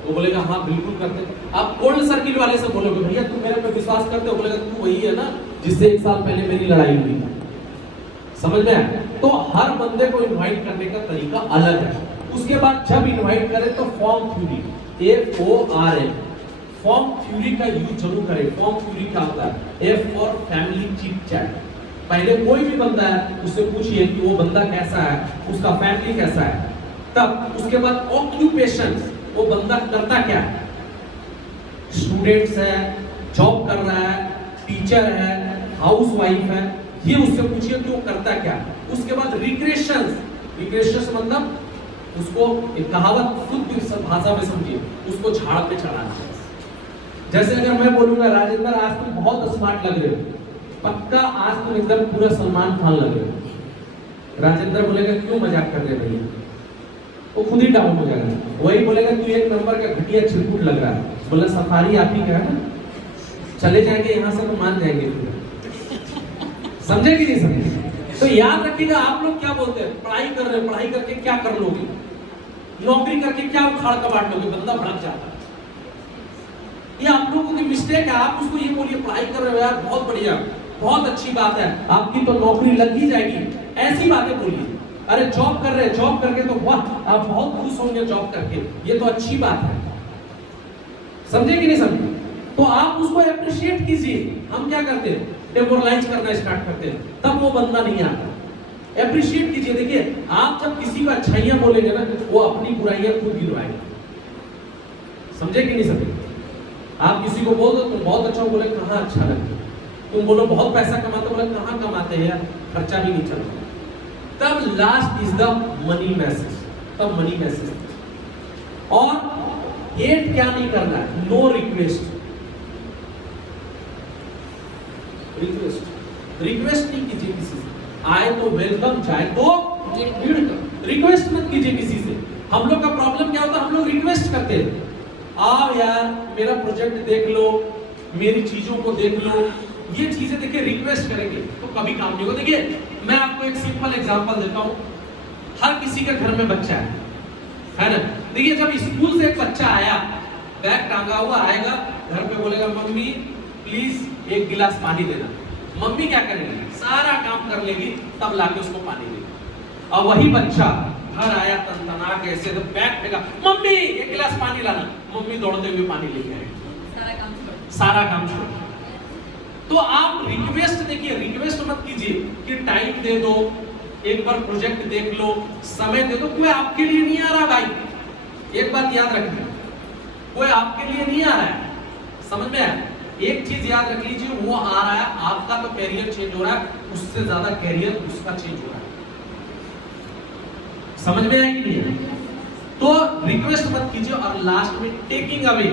वो बोलेगा हाँ बिल्कुल करते। आप कोल्ड सर्किल वाले से बोलोगे भैया तुम मेरे पे विश्वास करते हो, बोलेगा तू वही है ना जिससे 1 साल पहले मेरी लड़ाई हुई थी। समझ में आया? तो हर बंदे को इनवाइट करने का तरीका अलग है। उसके बाद जब इनवाइट करें तो form theory, FORM, form theory का यूज जरूर करें। फॉर्म थ्योरी क्या होता है? F for family chit chat. पहले कोई भी बंदा है उससे पूछिए कि वो बंदा कैसा है, उसका फैमिली कैसा है। तब उसके बाद ऑक्यूपेशन, वो बंदा करता क्या है, स्टूडेंट्स है, जॉब कर रहा है, टीचर है, हाउस वाइफ है, ये उससे पूछिए कि वो करता क्या। उसके बाद रिक्रिएशंस, रिक्रिएशंस मतलब उसको एक कहावत शुद्ध भाषा में समझिए, उसको झाड़ पे चढ़ाना। जैसे अगर मैं बोलूंगा राजेंद्र आज तुम बहुत स्मार्ट लग रहे हो, पक्का आज तुम एकदम पूरा सलमान खान लग रहे हो। राजेंद्र बोलेगा क्यों मजाक कर रहे भैया, वो खुद ही डाउन हो जाएगा। वही बोलेगा तू 1 नंबर का घटिया छिलकुट लग रहा है, बोला सफारी आप ही का है ना, चले जाएंगे यहाँ से तो मान जाएंगे। समझे कि नहीं समझे? तो याद रखिएगा आप लोग क्या बोलते हैं, पढ़ाई कर रहे हैं, पढ़ाई करके क्या कर लोगे, नौकरी करके क्या उखाड़ कबाड़ लोगे, बंदा भड़क जाता है। ये आप लोगों की मिस्टेक है। आप उसको ये बोलिए पढ़ाई कर रहे हो यार बहुत बढ़िया, बहुत अच्छी बात है, आपकी तो नौकरी लग ही जाएगी, ऐसी बातें बोलिए। अरे जॉब कर रहे हैं, जॉब करके तो वाह आप बहुत खुश होंगे जॉब करके, ये तो अच्छी बात है। समझे कि नहीं समझे? तो आप उसको अप्रिशिएट कीजिए। हम क्या करते हैं, डेमोरलाइज करना स्टार्ट करते हैं, तब वो बंदा नहीं आता। अप्रिशिएट कीजिए। देखिए आप जब किसी को अच्छाइयां बोलेंगे ना, वो अपनी बुराइयां खुद गिनवाएगा। समझे कि नहीं समझे? आप किसी को बोल दो तुम बहुत अच्छा हो, बोले कहाँ अच्छा लगता है। तुम बोलो बहुत पैसा कमाते, बोले कहाँ कमाते हैं यार, खर्चा भी नहीं चलता। तब last is the money message, तब मनी मैसेज। और हेट क्या नहीं करना है, नो रिक्वेस्ट। रिक्वेस्ट नहीं कीजिए किसी से, आए तो वेलकम, जाए तो रिक्वेस्ट मत कीजिए किसी से। हम लोग का प्रॉब्लम क्या होता है, हम लोग रिक्वेस्ट करते हैं, आओ यार मेरा प्रोजेक्ट देख लो, मेरी चीजों को देख लो। ये चीजें देखिए रिक्वेस्ट करेंगे तो कभी काम नहीं होगा। देखिए मैं आपको एक सिंपल एग्जांपल देता हूं। हर किसी के घर में बच्चा है ना। देखिए जब स्कूल से एक बच्चा आया, बैग टांगा हुआ आएगा, घर पे बोलेगा मम्मी प्लीज 1 गिलास पानी देना। मम्मी क्या करेगी, सारा काम कर लेगी, तब लाके उसको पानी देगी। और वही बच्चा घर आया तनतना के ऐसे तो बैग फेंका, मम्मी 1 गिलास पानी लाना। मम्मी दौड़ते हुए पानी लेके आएगी, सारा काम छोड़। तो आप रिक्वेस्ट देखिए, रिक्वेस्ट मत कीजिए कि टाइम दे दो, एक बार प्रोजेक्ट देख लो, समय दे दो। कोई आपके लिए नहीं आ रहा भाई, एक बात याद रखिए, कोई आपके लिए नहीं आ रहा है। समझ में आया? एक चीज याद रख लीजिए, वो आ रहा है, आपका तो कैरियर चेंज हो रहा है, उससे ज्यादा कैरियर उसका चेंज हो रहा है। समझ में आया कि नहीं? तो रिक्वेस्ट मत कीजिए। और लास्ट में टेकिंग अवे,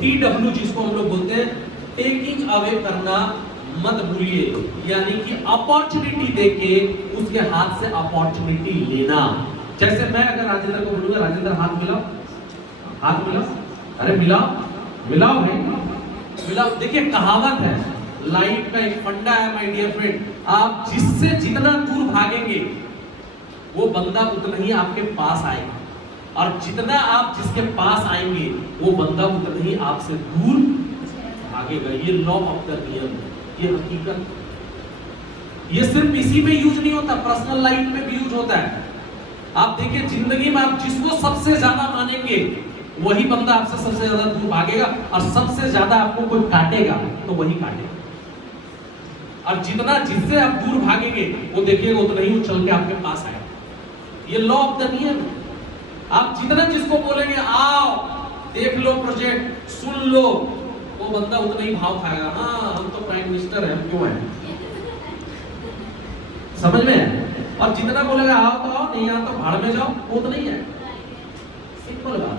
TW जिसको हम लोग बोलते हैं, टेकिंग अवे करना मत भूलिए। यानी कि अपॉर्चुनिटी देके उसके हाथ से अपॉर्चुनिटी लेना। जैसे मैं अगर राजेंद्र को बोलूंगा राजेंद्र हाथ मिलाओ, हाथ मिलाओ, अरे मिलाओ मिलाओ भाई मिलाओ। देखिए कहावत है, लाइफ का एक फंडा है माय डियर फ्रेंड, आप जिससे जितना दूर भागेंगे वो बंदा उतना ही आपके पास आएगा, और जितना आप जिसके पास आएंगे वो बंदा उतना ही आपसे दूर भागेगा। ये लॉ ऑफ द रियल, ये हकीकत। ये सिर्फ इसी में यूज नहीं होता, पर्सनल लाइफ में भी यूज होता है। आप देखिए जिंदगी में आप जिसको सबसे ज्यादा मानेंगे वही बंदा आपसे सबसे ज्यादा दूर भागेगा, और सबसे ज्यादा आपको कोई काटेगा तो वही काटेगा। और जितना जिससे आप दूर भागेंगे वो देखिएगा उतना ही वो चल के आपके पास आएगा। ये लॉ ऑफ द नियम। आप जितना जिसको बोलेंगे आओ देख लो प्रोजेक्ट सुन लो, वो बंदा उतना ही भाव खाएगा। हाँ हम तो प्राइम मिनिस्टर हैं, हम क्यों आए, समझ में। और जितना बोलेगा आओ तो आओ, नहीं आओ तो भाड़ में जाओ, वो तो नहीं है। सिंपल बात।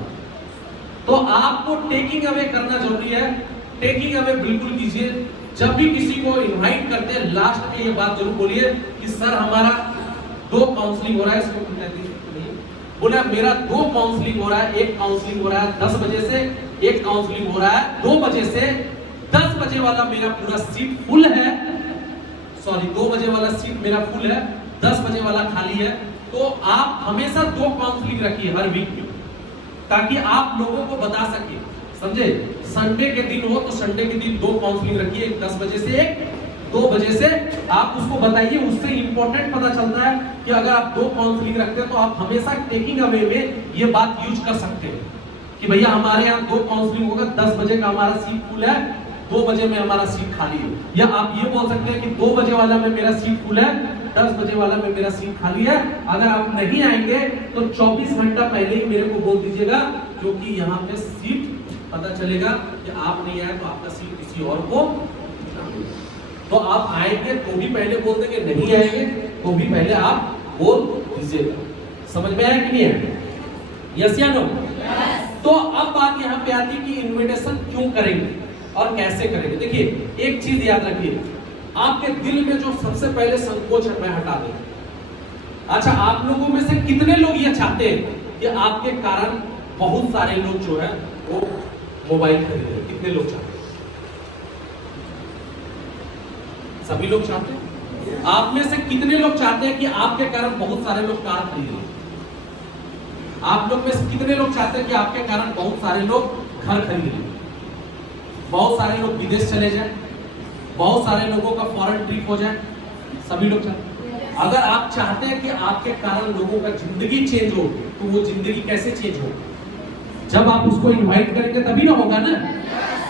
तो आपको टेकिंग अवे करना जरूरी है। टेकिंग अवे बिल्कुल कीजिए। जब भी किसी को इनवाइट करते हैं लास्ट में ये बात जरूर बोलिए कि सर हमारा 2 काउंसलिंग हो रहा है। इसको बोला मेरा 2 काउंसलिंग हो रहा है। एक काउंसलिंग हो रहा है 10 बजे से, एक काउंसलिंग हो रहा है 2 बजे से। 10 बजे वाला मेरा पूरा सीट फुल है, सॉरी 2 बजे वाला सीट मेरा फुल है, 10 बजे वाला खाली है। तो आप हमेशा 2 काउंसलिंग रखिए हर वीक में, ताकि आप लोगों को बता सके, समझे। संडे के दिन हो तो संडे के दिन 2 काउंसलिंग रखिए, 10 बजे से एक, 2 बजे से। आप उसको बताइए, उससे इंपॉर्टेंट पता चलता है कि अगर आप 2 काउंसलिंग रखते हैं तो आप हमेशा टेकिंग अवे में ये बात यूज कर सकते हैं कि भैया हमारे यहाँ 2 काउंसलिंग होगा, 10 बजे का हमारा सीट फुल है, 2 बजे में हमारा सीट खाली है। या आप ये बोल सकते हैं कि 2 बजे वाला में मेरा सीट फुल है, 10 बजे वाला में मेरा सीट खाली है। अगर आप नहीं आएंगे तो 24 घंटा पहले ही मेरे को बोल दीजिएगा, क्योंकि यहाँ पे सीट पता चलेगा कि आप नहीं आए तो आपका सीट किसी और को। तो आप आएंगे तो भी पहले बोल देंगे, नहीं आएंगे तो भी पहले आप बोल दीजिएगा। समझ में आया कि नहीं है? यस या नो? तो अब बात यहाँ पे आती है कि इनविटेशन क्यों करेंगे और कैसे करेंगे। देखिए एक चीज याद रखिए, आपके दिल में जो सबसे पहले संकोच है मैं हटा दें। अच्छा, आप लोगों में से कितने लोग ये चाहते हैं कि आपके कारण बहुत सारे लोग जो है वो मोबाइल खरीदे? कितने लोग चाहते हैं? सभी लोग चाहते हैं। आप में से कितने लोग चाहते हैं कि आपके कारण बहुत सारे लोग कार खरीदें? आप लोग में से कितने लोग चाहते हैं कि आपके कारण बहुत सारे लोग घर खरीदें, बहुत सारे लोग विदेश चले जाएं, बहुत सारे लोगों का फॉरेन ट्रिप हो जाए? सभी लोग चाहते हैं। अगर आप चाहते हैं कि आपके कारण लोगों का जिंदगी चेंज हो, तो वो जिंदगी कैसे चेंज हो? जब आप उसको इनवाइट करेंगे तभी ना होगा ना,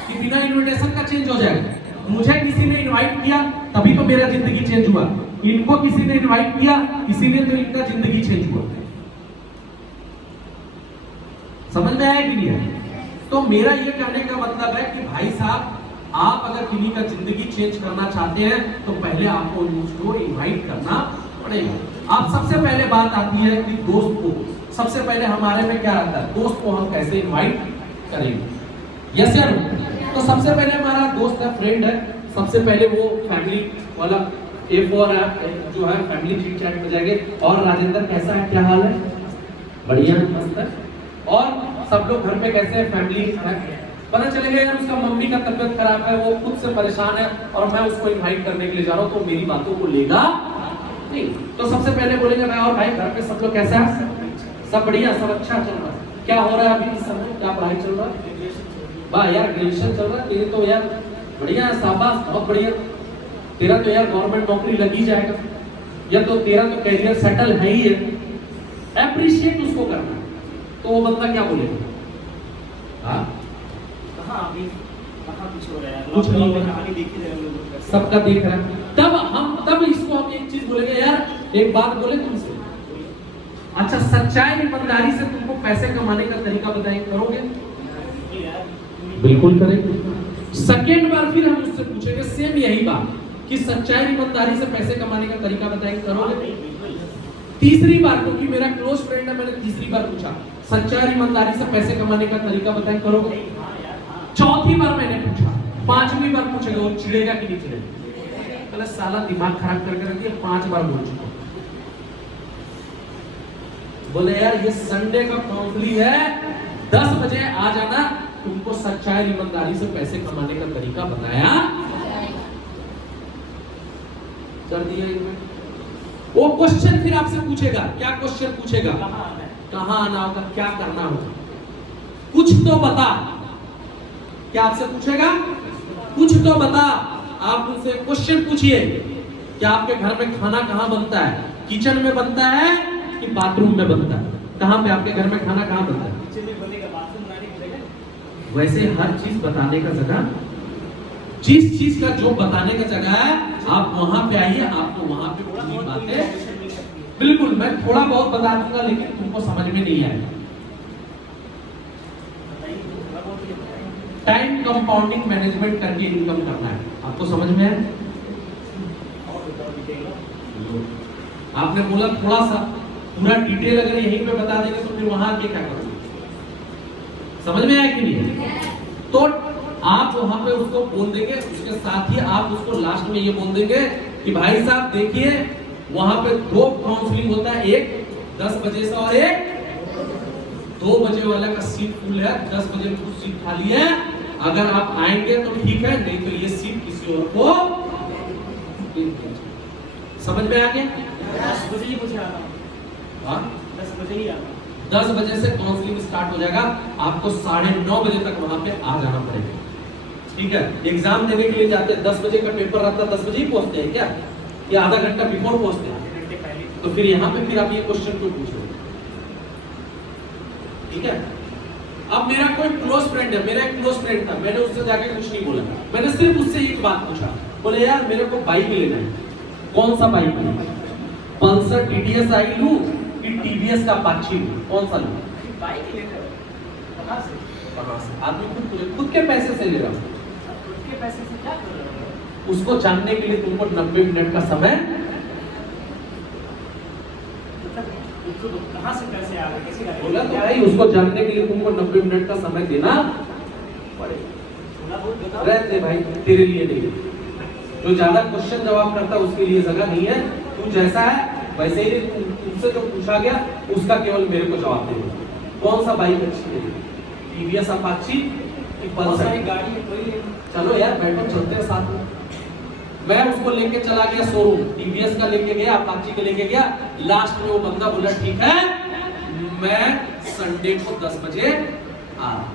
कि बिना इनविटेशन का चेंज हो जाएगा। मुझे किसी ने इनवाइट किया तभी तो मेरा जिंदगी चेंज हुआ, इनको किसी ने इनवाइट किया इसीलिए तो इनका जिंदगी चेंज हुआ। समझ में आया कि नहीं है? तो मेरा ये कहने का मतलब है कि भाई साहब, आप अगर किसी का जिंदगी चेंज करना चाहते हैं तो पहले आपको उसको इनवाइट करना पड़ेगा। आप सबसे पहले बात आती है कि दोस्त को, सबसे पहले हमारे में क्या रहता है, दोस्त को हम कैसे इनवाइट करेंगे? यस या नो? तो सबसे पहले हमारा दोस्त है, फ्रेंड है, सबसे पहले वो फैमिली वाला A4 जो है फैमिली चिट चैट में जाएंगे। और राजेंद्र कैसा है, क्या हाल है? बढ़िया मस्त है। और सब लोग घर पे कैसे है, फैमिली है? पता चलेगा यार उसका मम्मी का तबियत खराब है, वो खुद से परेशान है और मैं उसको इनवाइट करने के लिए जा रहा हूँ, तो मेरी बातों को लेगा नहीं। तो सबसे पहले बोलेंगे मैं, और भाई घर पे सब लोग कैसा है? सब बढ़िया, सब अच्छा चल रहा है। क्या हो रहा है अभी इस समय, क्या पढ़ाई चल रहा है? वाह यार ग्रेजुएशन चल रहा है, तेरे तो यार बढ़िया है, शाबाश बहुत बढ़िया। तेरा तो यार गवर्नमेंट नौकरी लग ही जाएगा, या तो तेरा तो कैरियर सेटल है ही है। एप्रिशिएट उसको करना। तो वो बंदा क्या बोलेगा? हाँ कुछ नहीं, सबका देख रहा है। तब इसको हम एक चीज बोलेंगे, यार एक बात बोले तुमसे, अच्छा सच्चाई ईमानदारी से तुमको पैसे कमाने का तरीका बताएंगे, करोगे? बिल्कुल करेंगे। सेकेंड बार फिर हम उससे पूछेंगे सेम यही बात कि सच्चाई ईमानदारी से पैसे कमाने का तरीका बताएंगे, करोगे? तीसरी बार, क्योंकि मेरा क्लोज फ्रेंड है, मैंने तीसरी बार पूछा सच्चाई ईमानदारी से पैसे कमाने का तरीका बताएं, करोगे? चौथी बार मैंने पूछा, पांचवी बार पूछेगा, वो चिढ़ेगा कि नहीं चिढ़ेगा? पहले साला दिमाग खराब करके रखिए, 5 बार बोल चुका। बोले यार ये संडे का काउंसलिंग है, 10 बजे आ जाना, तुमको सच्चाई ईमानदारी से पैसे कमाने का तरीका बताया कर दिया इनमें। वो क्वेश्चन फिर आपसे पूछेगा, क्या क्वेश्चन पूछेगा? कहाँ आना होगा, क्या करना होगा, कुछ तो बता। क्या आपसे पूछेगा? कुछ तो बता। आप उनसे क्वेश्चन पूछिए कि आपके घर में खाना कहाँ बनता है, किचन में बनता है कि बाथरूम में बनता है? कहाँ पे आपके घर में खाना कहाँ बनता है? वैसे हर चीज बताने का जगह जिस चीज का जो बताने का जगह है आप वहां पे आइए, आपको वहां पे पूरी बातें बिल्कुल मैं थोड़ा बहुत बता दूंगा लेकिन तुमको समझ में नहीं आएगा। टाइम कंपाउंडिंग मैनेजमेंट करके इनकम करना है, आपको समझ में है? आपने बोला थोड़ा सा, पूरा डिटेल अगर यहीं पे बता देंगे तो फिर वहां आके क्या करोगे? समझ में आया कि नहीं? तो आप वहां पे उसको बोल देंगे, उसके साथ ही आप उसको लास्ट में ये बोल देंगे कि भाई साहब देखिए वहां पे 2 काउंसलिंग होता है, एक 10 बजे से और एक 2 बजे वाला का सीट फुल है, 10 बजे में कुछ सीट खाली है, अगर आप आएंगे तो ठीक है, नहीं तो ये सीट किसी और को। समझ में आ गया? 10 बजे ही मुझे आना। हाँ 10 बजे ही आना। 10 बजे से काउंसलिंग स्टार्ट हो जाएगा, आपको 9:30 बजे तक वहां पे आ जाना पड़ेगा। ठीक है, एग्जाम देने के लिए जाते हैं 10 बजे का पेपर रहता है, 10 बजे ही पहुंचते हैं क्या, या आधा घंटा बिफोर पहुंचते हैं? तो फिर यहाँ पे फिर आप ये क्वेश्चन क्यों पूछोगे? ठीक है, अब मेरा कोई क्लोज फ्रेंड है, मेरा एक क्लोज फ्रेंड था, मैंने उससे जाके कुछ नहीं बोला, मैंने सिर्फ उससे एक बात पूछा, बोले यार मेरे को बाइक लेना है, कौन सा बाइक लेना है? पल्सर टीटीएस आई लूं कि टीवीएस का अपाची लूं, कौन सा लूं? बाइक लेकर कहां से? आदमी खुद के पैसे से ले रहा हूं। खुद के पैसे से क्या कर रहे हो? उसको जानने के लिए तुमको 90 मिनट का समय, कहां से पैसे आ रहे, कैसे आ रहे? बोला तो भाई उसको जानने के लिए तुमको 90 मिनट का समय देना पड़ेगा। थोड़ा बहुत बताओ। रहते भाई तेरे लिए नहीं, जो ज्यादा क्वेश्चन जवाब करता है उसके लिए जगह नहीं है, तू जैसा है वैसे ही तुमसे जो पूछा गया उसका केवल मेरे को जवाब देना। कौन सा बाइक अच्छी है, टीवीएस अपाची कि पल्सर? गाड़ी है कोई? चलो यार बैठो चलते हैं साथ में। मैं उसको लेके चला गया शोरूम, टीवीएस का लेके गया, अपाची का लेके गया, लास्ट में वो बंदा बोला ठीक है मैं संडे को 10 बजे आ रहा।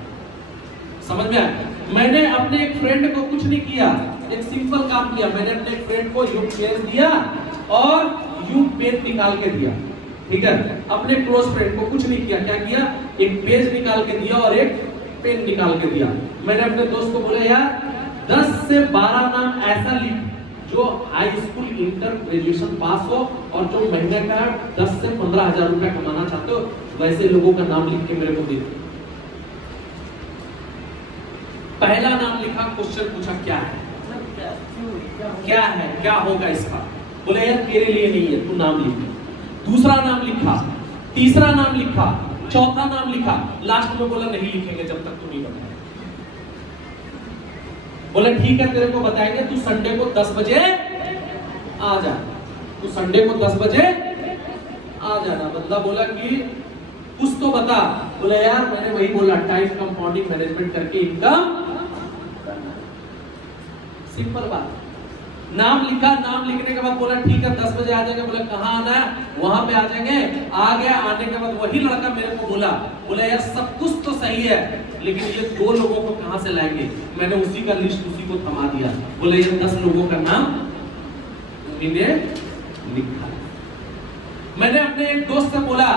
समझ में आया? मैंने अपने एक फ्रेंड को कुछ नहीं किया, एक सिंपल काम किया, मैंने अपने एक फ्रेंड को यू पेन दिया और यू पेन निकाल के दिया। ठीक है, अपने क्लोज फ्रेंड को कुछ नहीं किया, क्या किया, एक पेज निकाल के दिया और एक पेन निकाल के दिया। मैंने अपने दोस्त को बोला यार 10 से 12 नाम ऐसा लिख जो high school inter graduation pass हो और जो महीने का 10 से 15 हजार रुपया कमाना चाहते हो, वैसे लोगों का नाम लिख के मेरे को दे दो। पहला नाम लिखा, क्वेश्चन पूछा क्या है, क्या है, क्या होगा इसका? बोले यार तेरे लिए नहीं है, तू नाम लिख। दूसरा नाम लिखा, तीसरा नाम लिखा, चौथा नाम लिखा, लास्ट में बोला नहीं लिखेंगे जब तक तू नहीं बताए। बोले ठीक है तेरे को बताएंगे, तू संडे को 10 बजे आ जा, तू संडे को 10 बजे आ जाना। बंदा बोला कि कुछ तो बता। बोला यार मैंने वही बोला टाइम कंपाउंडिंग मैनेजमेंट करके इनकम। सिंपल बात। नाम लिखा, नाम लिखने के बाद बोला ठीक है 10 बजे आ जाएंगे। बोला कहाँ आना है? वहां पे आ जाएंगे। आ गया, आने के बाद वही लड़का मेरे को बोला यार सब कुछ तो सही है लेकिन ये 2 लोगों को कहां से लाएंगे? मैंने उसी का लिस्ट उसी को थमा दिया। बोले ये 10 लोगों का नाम मैंने लिखा। मैंने अपने एक दोस्त से बोला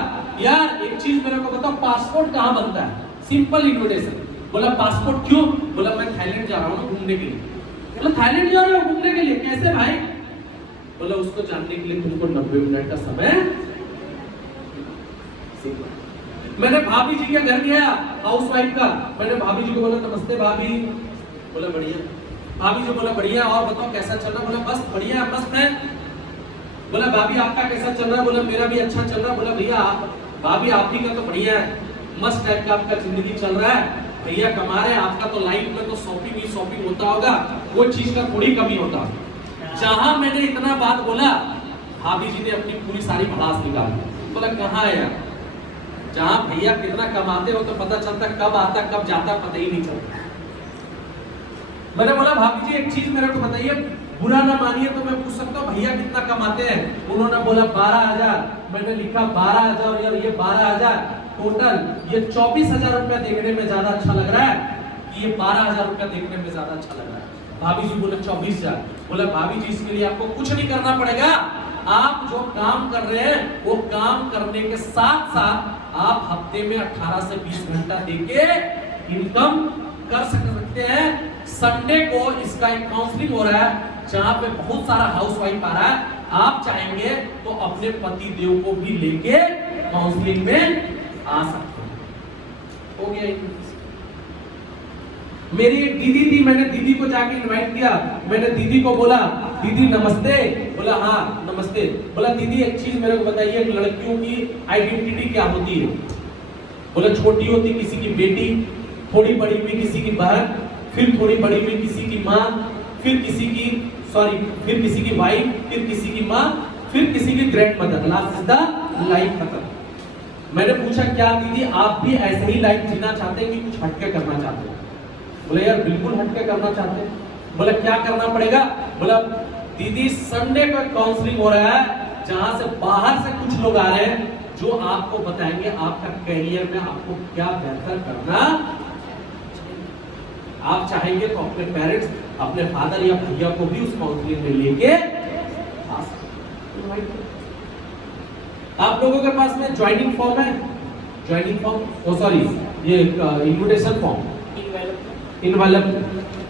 यार एक चीज मेरे को बताओ, पासपोर्ट कहाँ बनता है? Simple invitation. बोला पासपोर्ट क्यों? बोला मैं थाईलैंड जा रहा हूँ घूमने के लिए। बोला थाईलैंड जा रहे हो घूमने के लिए, कैसे भाई? बोला उसको जानने के लिए तुमको 90 मिनट का समय। मैंने भाभी जी के घर गया, हाउस वाइफ का। मैंने भाभी जी को बोला नमस्ते भाभी। बोला बढ़िया। भाभी जी बोला बढ़िया, और बताओ कैसा चल रहा? बोला बस बढ़िया मस्त है। बोला भाभी आपका कैसा चल रहा है? बोला मेरा भी अच्छा चल रहा है। बोला भैया भाभी आप ही का तो बढ़िया है, मस्त टाइप का आपका जिंदगी चल रहा है, भैया कमा रहे हैं, आपका तो लाइफ में तो शॉपिंग ही शॉपिंग होता होगा, कोई चीज का थोड़ी कमी होता। जहां मैंने इतना बात बोला भाभी जी ने अपनी पूरी सारी भड़ास निकाली। बोला कहाँ है यार, जहां भैया कितना कमाते हो तो पता चलता, कब आता कब जाता पता ही नहीं चलता। मैंने बोला भाभी जी एक चीज मेरे को बताइए, बुरा ना मानिए तो मैं पूछ सकता हूँ भैया कितना कमाते हैं? उन्होंने बोला 12,000। मैंने लिखा 12,000 और ये 12,000 टोटल, ये 24,000 रुपया देखने में ज्यादा अच्छा लग रहा है कि ये 12,000 रुपया देखने में ज्यादा अच्छा लग रहा है? भाभी जी बोले 24,000। बोला भाभी जी इसके लिए आपको कुछ नहीं करना पड़ेगा, आप जो काम कर रहे हैं वो काम करने के साथ साथ आप हफ्ते में 18 से 20 घंटा देके इनकम कर सकते हैं। संडे को इसका एक काउंसलिंग हो रहा है जहां पे बहुत सारा हाउसवाइफ आ रहा है। आप चाहेंगे तो अपने पति देव को भी लेके काउंसलिंग में आ सकते हैं। हो गया। मेरी एक दीदी थी, मैंने दीदी को जाके इनवाइट किया। मैंने दीदी को बोला, दीदी नमस्ते। बोला हाँ नमस्ते। बोला दीदी एक चीज मेरे को बताइए, लड़कियों की आइडेंटिटी क्या होती है? बोला छोटी होती किसी की बेटी, थोड़ी बड़ी हुई किसी की बहन, फिर थोड़ी बड़ी हुई किसी की माँ, फिर किसी की वाइफ, फिर किसी की माँ, फिर किसी की grand mother. Last is the life खत्म। मैंने पूछा क्या दीदी आप भी ऐसे ही लाइफ जीना चाहते हैं कि कुछ हटके करना चाहते हैं? बोले यार बिल्कुल हटके करना चाहते हैं। बोला क्या करना पड़ेगा? बोला दीदी संडे को काउंसलिंग हो रहा है जहां से बाहर से कुछ लोग आ रहे हैं जो आपको बताएंगे आपका करियर में आपको क्या बेहतर करना। आप चाहेंगे तो अपने पेरेंट्स, अपने फादर या भैया को भी उस काउंसलिंग में लेके आ सकते हैं। आप लोगों के पास में ज्वाइनिंग फॉर्म है? ज्वाइनिंग फॉर्म, ओ सॉरी, ये इनविटेशन फॉर्म, इनवेलप।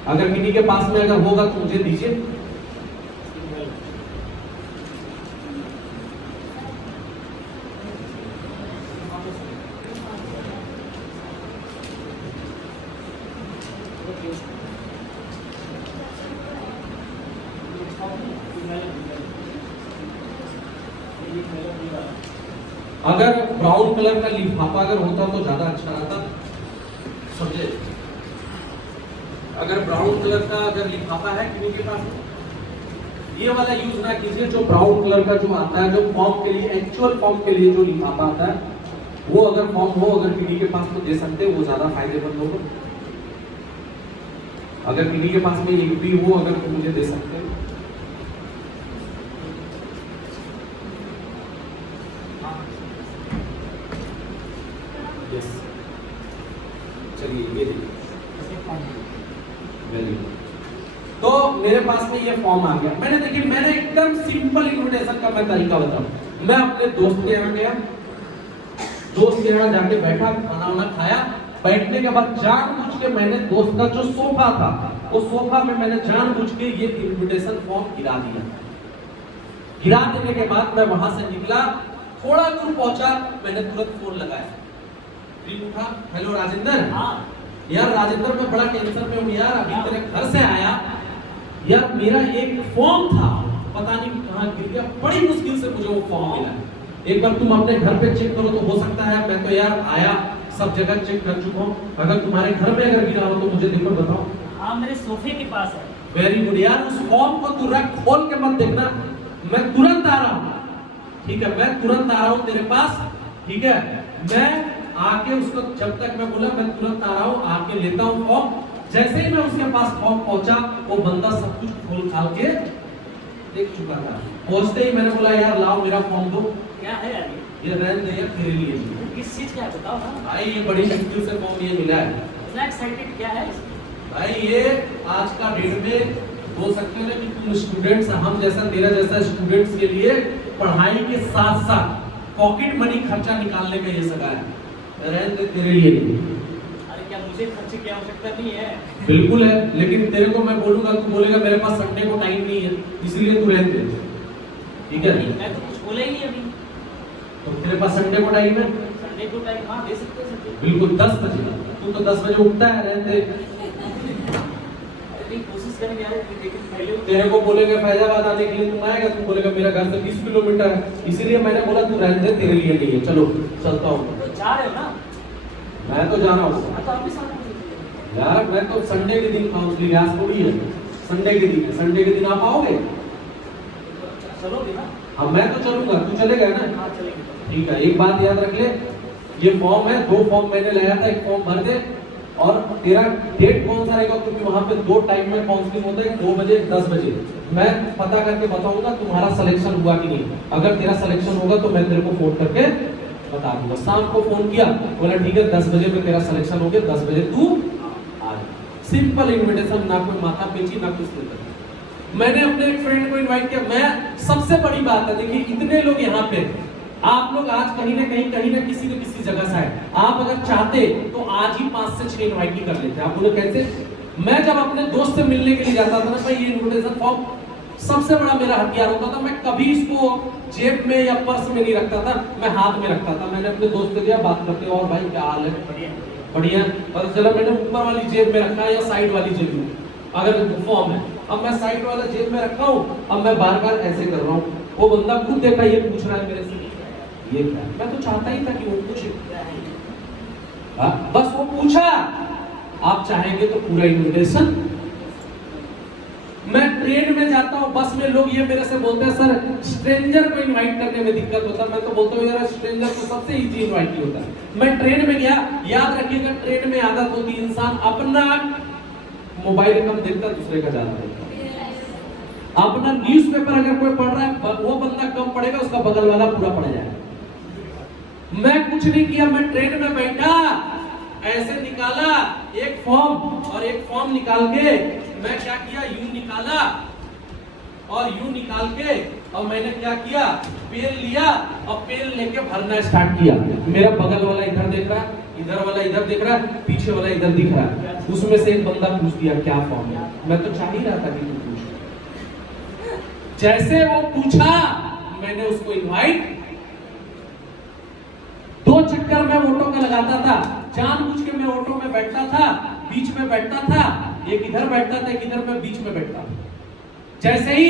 अगर किसी के पास में अगर होगा तो मुझे दीजिए। अगर ब्राउन कलर का लिफाफा अगर होता तो ज्यादा अच्छा रहता, समझे? अगर ब्राउन कलर का अगर लिफाफा है किसी के पास, ये वाला यूज ना कीजिए। जो ब्राउन कलर का जो आता है, जो फॉर्म के लिए, एक्चुअल फॉर्म के लिए जो लिफाफा आता है, वो अगर फॉर्म हो, अगर किसी के पास तो दे सकते हैं, वो ज्यादा फायदेमंद होगा। अगर किसी के पास में एक भी हो, अगर तो मुझे दे सकते हैं। चलिए ये देखिए, वेरी गुड। तो मेरे पास में ये फॉर्म आ गया। मैंने एकदम सिंपल इन्विटेशन का मैं तरीका बताऊं। मैं अपने दोस्त के यहाँ गया, दोस्त के यहाँ जाके बैठा, खाना वाना खाया। बैठने के बाद जानबूझ के मैंने दोस्त का जो सोफा था, उस सोफा में मैंने जानबूझ के ये इन्विटेशन फॉर्म गिरा दिया। गिरा देने के बाद मैं वहां से निकला, थोड़ा दूर पहुंचा, मैंने तुरंत फोन लगाया। रिंग उठा, हेलो राजेंद्र। हाँ यार राजेंद्र मैं बड़ा टेंशन में हूँ यार, अभी तेरे घर से आया यार, मेरा एक फॉर्म था पता नहीं कहाँ गिर गया, बड़ी मुश्किल से मुझे वो फॉर्म मिला। एक बार तुम अपने घर पे चेक करो तो हो सकता है, मैं तो यार आया सब जगह चेक कर चुका हूँ, अगर तुम्हारे घर में अगर गिरा हो तो मुझे देखो बताओ। हाँ मेरे सोफे के पास है। वेरी गुड यार, उस फॉर्म को तू रख, खोल के मत देखना, मैं तुरंत आ रहा हूँ। ठीक है, मैं तुरंत आ रहा हूँ तेरे पास। ठीक है, मैं आके उसको, जब तक मैं बोला मैं तुरंत आ रहा हूँ, आके लेता हूँ फॉर्म। जैसे ही मैं उसके पास फॉर्म पहुंचा, वो बंदा सब कुछ खोल खाल के देख चुका था। पहुंचते ही मैंने बोला यार लाओ मेरा फॉर्म दो। क्या है यार ये रहने दे यार तेरे लिए। किस चीज का है बताओ ना भाई, ये बड़ी मुश्किल से फॉर्म ये मिला है। इतना एक्साइटेड क्या है? भाई ये आज का डेट में बोल सकते हो ना कि तुम स्टूडेंट्स, हम जैसा तेरा जैसा स्टूडेंट्स के लिए पढ़ाई के साथ साथ पॉकेट मनी खर्चा निकालने का ये सगा है। रहने दे तेरे लिए नहीं। अरे क्या मुझे खर्चे की आवश्यकता नहीं है? बिल्कुल है, लेकिन तेरे को मैं बोलूंगा, तू बोलेगा मेरे पास संडे को टाइम नहीं है, इसलिए तू रहने दे। ठीक है, मैं तो कुछ बोला ही नहीं अभी। तो तेरे पास संडे को टाइम है? संडे को टाइम हाँ दे सकते हैं। बिल्कुल 10 बजे। तू तो 10 बजे उठता है, रहने दे। कोशिश करेंगे यार, लेकिन पहले तेरे को बोलेगा फैजाबाद आने के लिए, तुम आएगा, तुम बोलेगा मेरा घर से 20 किलोमीटर है, इसीलिए मैंने बोला तू रहने दे, तेरे लिए नहीं है। चलो चलता हूँ। तो जा रहे हो ना? मैं तो जा रहा हूँ हाँ तो आप भी साथ में यार, मैं तो संडे के दिन काउंसलिंग आज थोड़ी है, संडे के दिन है। संडे के दिन आप आओगे? चलोगे ना? हाँ मैं तो चलूंगा, तू चलेगा ना? हाँ चलेंगे। ठीक है, एक बात याद रख ले, ये फॉर्म है, 2 फॉर्म मैंने लाया था, एक फॉर्म भर दे। और तेरा डेट कौन सा रहेगा, क्योंकि वहां पे 2 टाइम में काउंसलिंग होता है, 2 बजे 10 बजे। मैं पता करके बताऊंगा तुम्हारा सिलेक्शन हुआ कि नहीं। अगर तेरा सिलेक्शन होगा तो मैं तेरे को फोन करके बता दूंगा। शाम को फोन किया, बोला ठीक है 10 बजे में तेरा सिलेक्शन हो गया, 10 बजे तू आ जा। सिंपल इन्विटेशन, ना कोई माथा पेची, ना कुछ नहीं। मैंने अपने एक फ्रेंड को इनवाइट किया। मैं, सबसे बड़ी बात है, देखिए इतने लोग यहाँ पे, आप लोग आज कहीं ना किसी न किसी जगह से आए। आप अगर चाहते तो आज ही 5 से 6 इनवाइट ही कर लेते। आप बोले कैसे? मैं जब अपने दोस्त से मिलने के लिए जाता था ना भाई, ये इनविटेशन फॉर्म सबसे बड़ा मेरा हथियार होता था। मैं कभी इसको जेब में या पर्स में नहीं रखता था, मैं हाथ में रखता था। मैंने अपने दोस्त से दिया, बात करते और भाई क्या हाल है, बढ़िया, पता चला मैंने ऊपर वाली जेब में रखा है या साइड वाली जेब में, अगर फॉर्म है। अब मैं साइड वाला जेब में रखा हूँ, अब मैं बार बार ऐसे कर रहा हूँ। वो बंदा खुद देखा ये पूछ रहा है मेरे से, ये क्या है? मैं तो चाहता ही था कि वो पूछे, बस वो पूछा। आप चाहेंगे तो पूरा इन्विटेशन। मैं ट्रेन में जाता हूँ, बस में लोग ये मेरे से बोलते हैं सर स्ट्रेंजर को इनवाइट करने में दिक्कत होता है। मैं तो बोलता हूँ यार स्ट्रेंजर को सबसे इजी इनवाइट ही होता है। मैं ट्रेन में गया, याद रखिएगा ट्रेन में आदत होती है इंसान अपना मोबाइल कम देखता, दूसरे का ज्यादा देखता। अपना न्यूज़पेपर अगर कोई पढ़ रहा है, वो बंदा कम पढ़ेगा, उसका बगल वाला पूरा पढ़ जाएगा। मैं कुछ नहीं किया, मैं ट्रेन में बैठा, ऐसे निकाला एक फॉर्म, और एक फॉर्म निकाल के मैं क्या किया, यूं निकाला और यूं निकाल के, और मैंने क्या किया, पेन लिया और पेन लेके भरना स्टार्ट किया। मेरा बगल वाला इधर देख रहा है, इधर वाला इधर देख रहा है, पीछे वाला इधर दिख रहा है। उसमें से एक बंदा पूछ दिया क्या फॉर्म है। मैं तो चाह ही रहा था कि तू पूछ। जैसे वो पूछा मैंने उसको इनवाइट, 2 चक्कर मैं ऑटो का लगाता था, जानबूझ के मैं ऑटो में बैठता था, बीच में बैठता था, एक इधर बैठता था, एक इधर में बीच में बैठता था। जैसे ही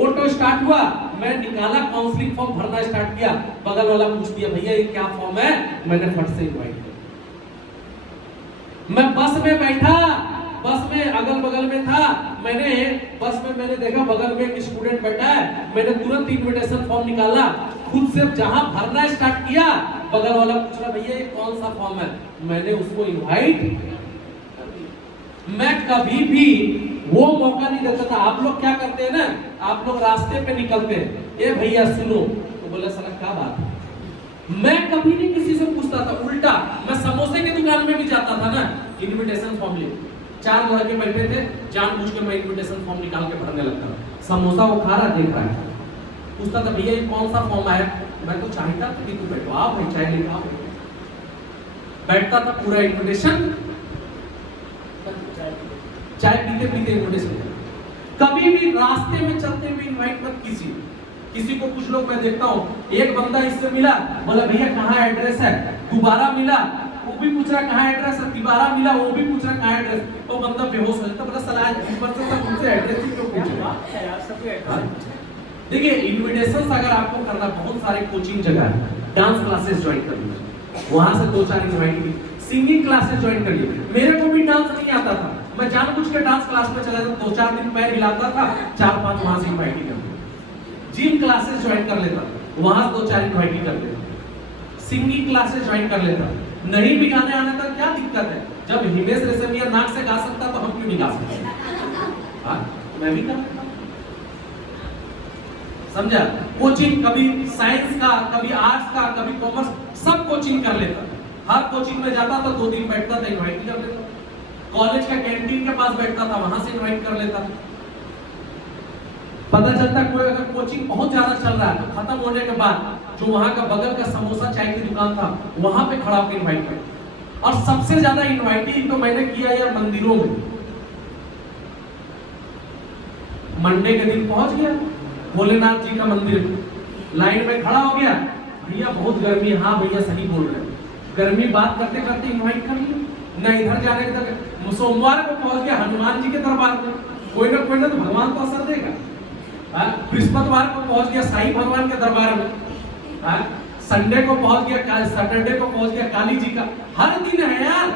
ऑटो स्टार्ट हुआ, मैं निकाला काउंसलिंग फॉर्म भरना स्टार्ट किया। बगल वाला पूछ दिया भैया ये क्या फॉर्म है, मैंने फट से इनवाइट किया। मैं बस में बैठा, बस में अगल बगल में था, मैंने बस में मैंने देखा बगल में एक स्टूडेंट बैठा है, मैंने तुरंत इनविटेशन फॉर्म निकाला, खुद से जहां भरना स्टार्ट किया, बगल वाला पूछ रहा भैया ये कौन सा फॉर्म है, मैंने उसको इनवाइट। मैं कभी भी वो मौका नहीं देता था। आप लोग क्या करते हैं ना, आप लोग रास्ते पे निकलते हैं, ए भैया सुनो, तो बोला साला क्या बात है। मैं कभी नहीं किसी से पूछता था, उल्टा मैं समोसे की दुकान में भी जाता था ना, इनविटेशन फॉर्म ले, 4 लड़के बैठे थे, जानबूझ के मैं इनविटेशन फॉर्म निकाल के भरने लगता था। समोसा वो खा रहा, देख रहा है, पूछता था भैया ये कौन सा फॉर्म है, मैं तो चाहता था कि तू बैठो, आप भाई चाय लेके आओ। बैठता था पूरा इनविटेशन, चाय पीते पीते इनविटेशन। कभी भी रास्ते में चलते हुए इनवाइट मत कीजिए किसी को। कुछ लोग मैं देखता हूँ, एक बंदा इससे मिला, बोला भैया कहाँ एड्रेस है, दोबारा मिला, वो भी पूछ रहा कहाँ एड्रेस है, दोबारा मिला, वो भी पूछ रहा कहाँ एड्रेस, तो बंदा बेहोश हो जाता, बोला सलाह ऊपर से सब मुझसे एड्रेस ही क्यों पूछेगा। देखिए इनविटेशन अगर आपको करना, बहुत सारे कोचिंग जगह है, डांस क्लासेस ज्वाइन कर लीजिए, वहां से 2-4 इनवाइट की, सिंगिंग क्लासेस ज्वाइन कर लीजिए। मेरे को भी डांस नहीं आता था, मैं जानबूझ के डांस क्लास में चला जाता, 2-4 दिन पैर हिलाता था, 4-5 वहां से इनवाइट कर। जिम क्लासेस ज्वाइन कर लेता, वहां से 2-4 इनवाइट कर लेता। सिंगिंग क्लासेस ज्वाइन कर लेता। नहीं भी गाने आने तक क्या दिक्कत है, जब हिमेश रेशमिया नाक से गा सकता तो हम क्यों नहीं गा सकते। मैं भी कर लेता, समझा। कोचिंग कभी साइंस का, कभी आर्ट्स का, कभी कॉमर्स, सब कोचिंग कर लेता। हर कोचिंग में जाता था, 2 दिन बैठता था, इनवाइट कर लेता। कॉलेज का कैंटीन के पास बैठता था, वहां से इनवाइट कर लेता। पता चलता कोई अगर कोचिंग बहुत ज्यादा चल रहा है तो खत्म होने के बाद जो वहां का बगल का समोसा चाय की दुकान था, वहां पे खड़ा होकर इनवाइट कर। और सबसे ज्यादा इनवाइटिंग तो मैंने किया यार मंदिरों में। मंडे के दिन पहुंच गया भोलेनाथ जी का मंदिर, लाइन में खड़ा हो गया, भैया बहुत गर्मी है, हाँ भैया सही बोल रहे हैं, गर्मी बात करते करते इनवाइट कर लिया। न इधर जाने के तक सोमवार को पहुंच गया हनुमान जी के दरबार में, कोई ना तो भगवान को असर देगा। बृहस्पतिवार को पहुंच गया साईं भगवान के दरबार में, संडे को पहुंच गया, सैटरडे को पहुंच गया काली जी का। हर दिन है यार,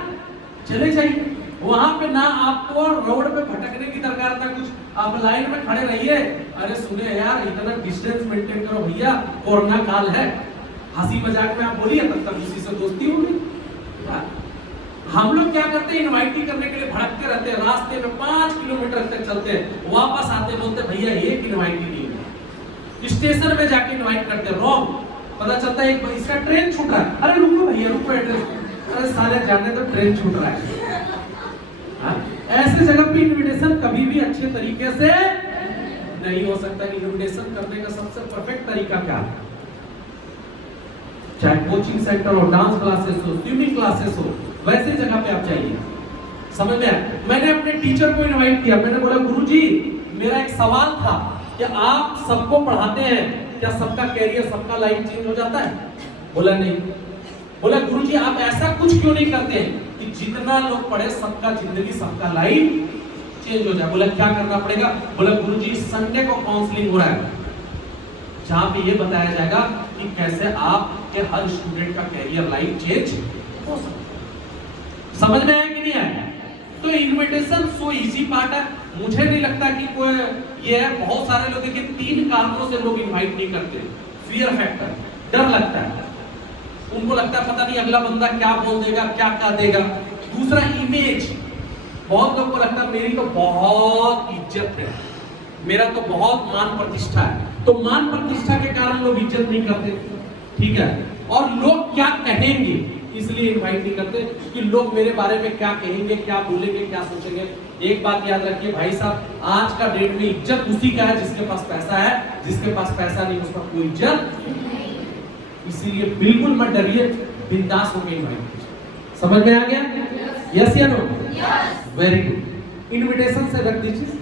चले जाइए वहां पे, ना आपको रोड पे भटकने की दरकार था कुछ, आप लाइन में खड़े रहिए। अरे सुने यार इतना डिस्टेंस मेंटेन करो भैया, कोरोना काल है, हंसी मजाक में आप बोलिए, तब किसी से दोस्ती होगी। हम लोग क्या करते हैं, इनवाइटिंग करने के लिए भटकते रहते हैं, रास्ते में 5 किलोमीटर तक चलते हैं, वापस आते बोलते भैया एक इनवाइटिंग नहीं है। स्टेशन में जाके इनवाइट करते, रॉन्ग। पता चलता है इसका ट्रेन छूट रहा है, अरे रुको भैया रुको, एड्रेस, अरे साले जाने तो ट्रेन छूट रहा है। ऐसे जगह पे इनविटेशन कभी भी अच्छे तरीके से नहीं हो सकता। इनविटेशन करने का सबसे परफेक्ट तरीका क्या है, चाहे कोचिंग सेंटर हो, डांस क्लासेस हो, स्विमिंग क्लासेस हो, वैसे जगह पे आप जाइए, समझ में आया? मैंने अपने टीचर को इनवाइट किया, मैंने बोला गुरुजी मेरा एक सवाल था कि आप सबको पढ़ाते हैं, क्या सबका कैरियर सबका लाइफ चेंज हो जाता है? बोला नहीं। बोला गुरुजी आप ऐसा कुछ क्यों नहीं करते कि जितना लोग पढ़े सबका जिंदगी सबका लाइफ चेंज हो जाए? बोला क्या करना पड़ेगा? बोला गुरुजी संडे को काउंसलिंग हो रहा है जहां पे ये बताया जाएगा कि कैसे आपके हर स्टूडेंट का कैरियर लाइफ चेंज हो सकता है। समझ में आया कि नहीं आया? तो इन्विटेशन सो इजी पार्ट है। मुझे नहीं लगता कि कोई ये है, बहुत सारे लोग देखिए 3 कारणों से लोग इनवाइट नहीं करते। फियर फैक्टर, डर लगता है, उनको लगता है पता नहीं अगला बंदा क्या बोल देगा, क्या कह देगा। दूसरा इमेज, बहुत लोग को लगता है मेरी तो बहुत इज्जत है, मेरा तो बहुत मान प्रतिष्ठा है, तो मान प्रतिष्ठा के कारण लोग इज्जत नहीं करते, ठीक है। और लोग क्या कहेंगे इसलिए इनवाइट नहीं करते कि लोग मेरे बारे में क्या कहेंगे, क्या बोलेंगे, क्या सोचेंगे। एक बात याद रखिए भाई साहब, आज का डेट में इज्जत उसी का है जिसके पास पैसा है, जिसके पास पैसा नहीं उसका कोई इज्जत नहीं। इसीलिए बिल्कुल मत डरिए, बिंदास होकर इनवाइट कीजिए। समझ में आ गया? यस या no? Yes. Very good. Invitation से रख दीजिए।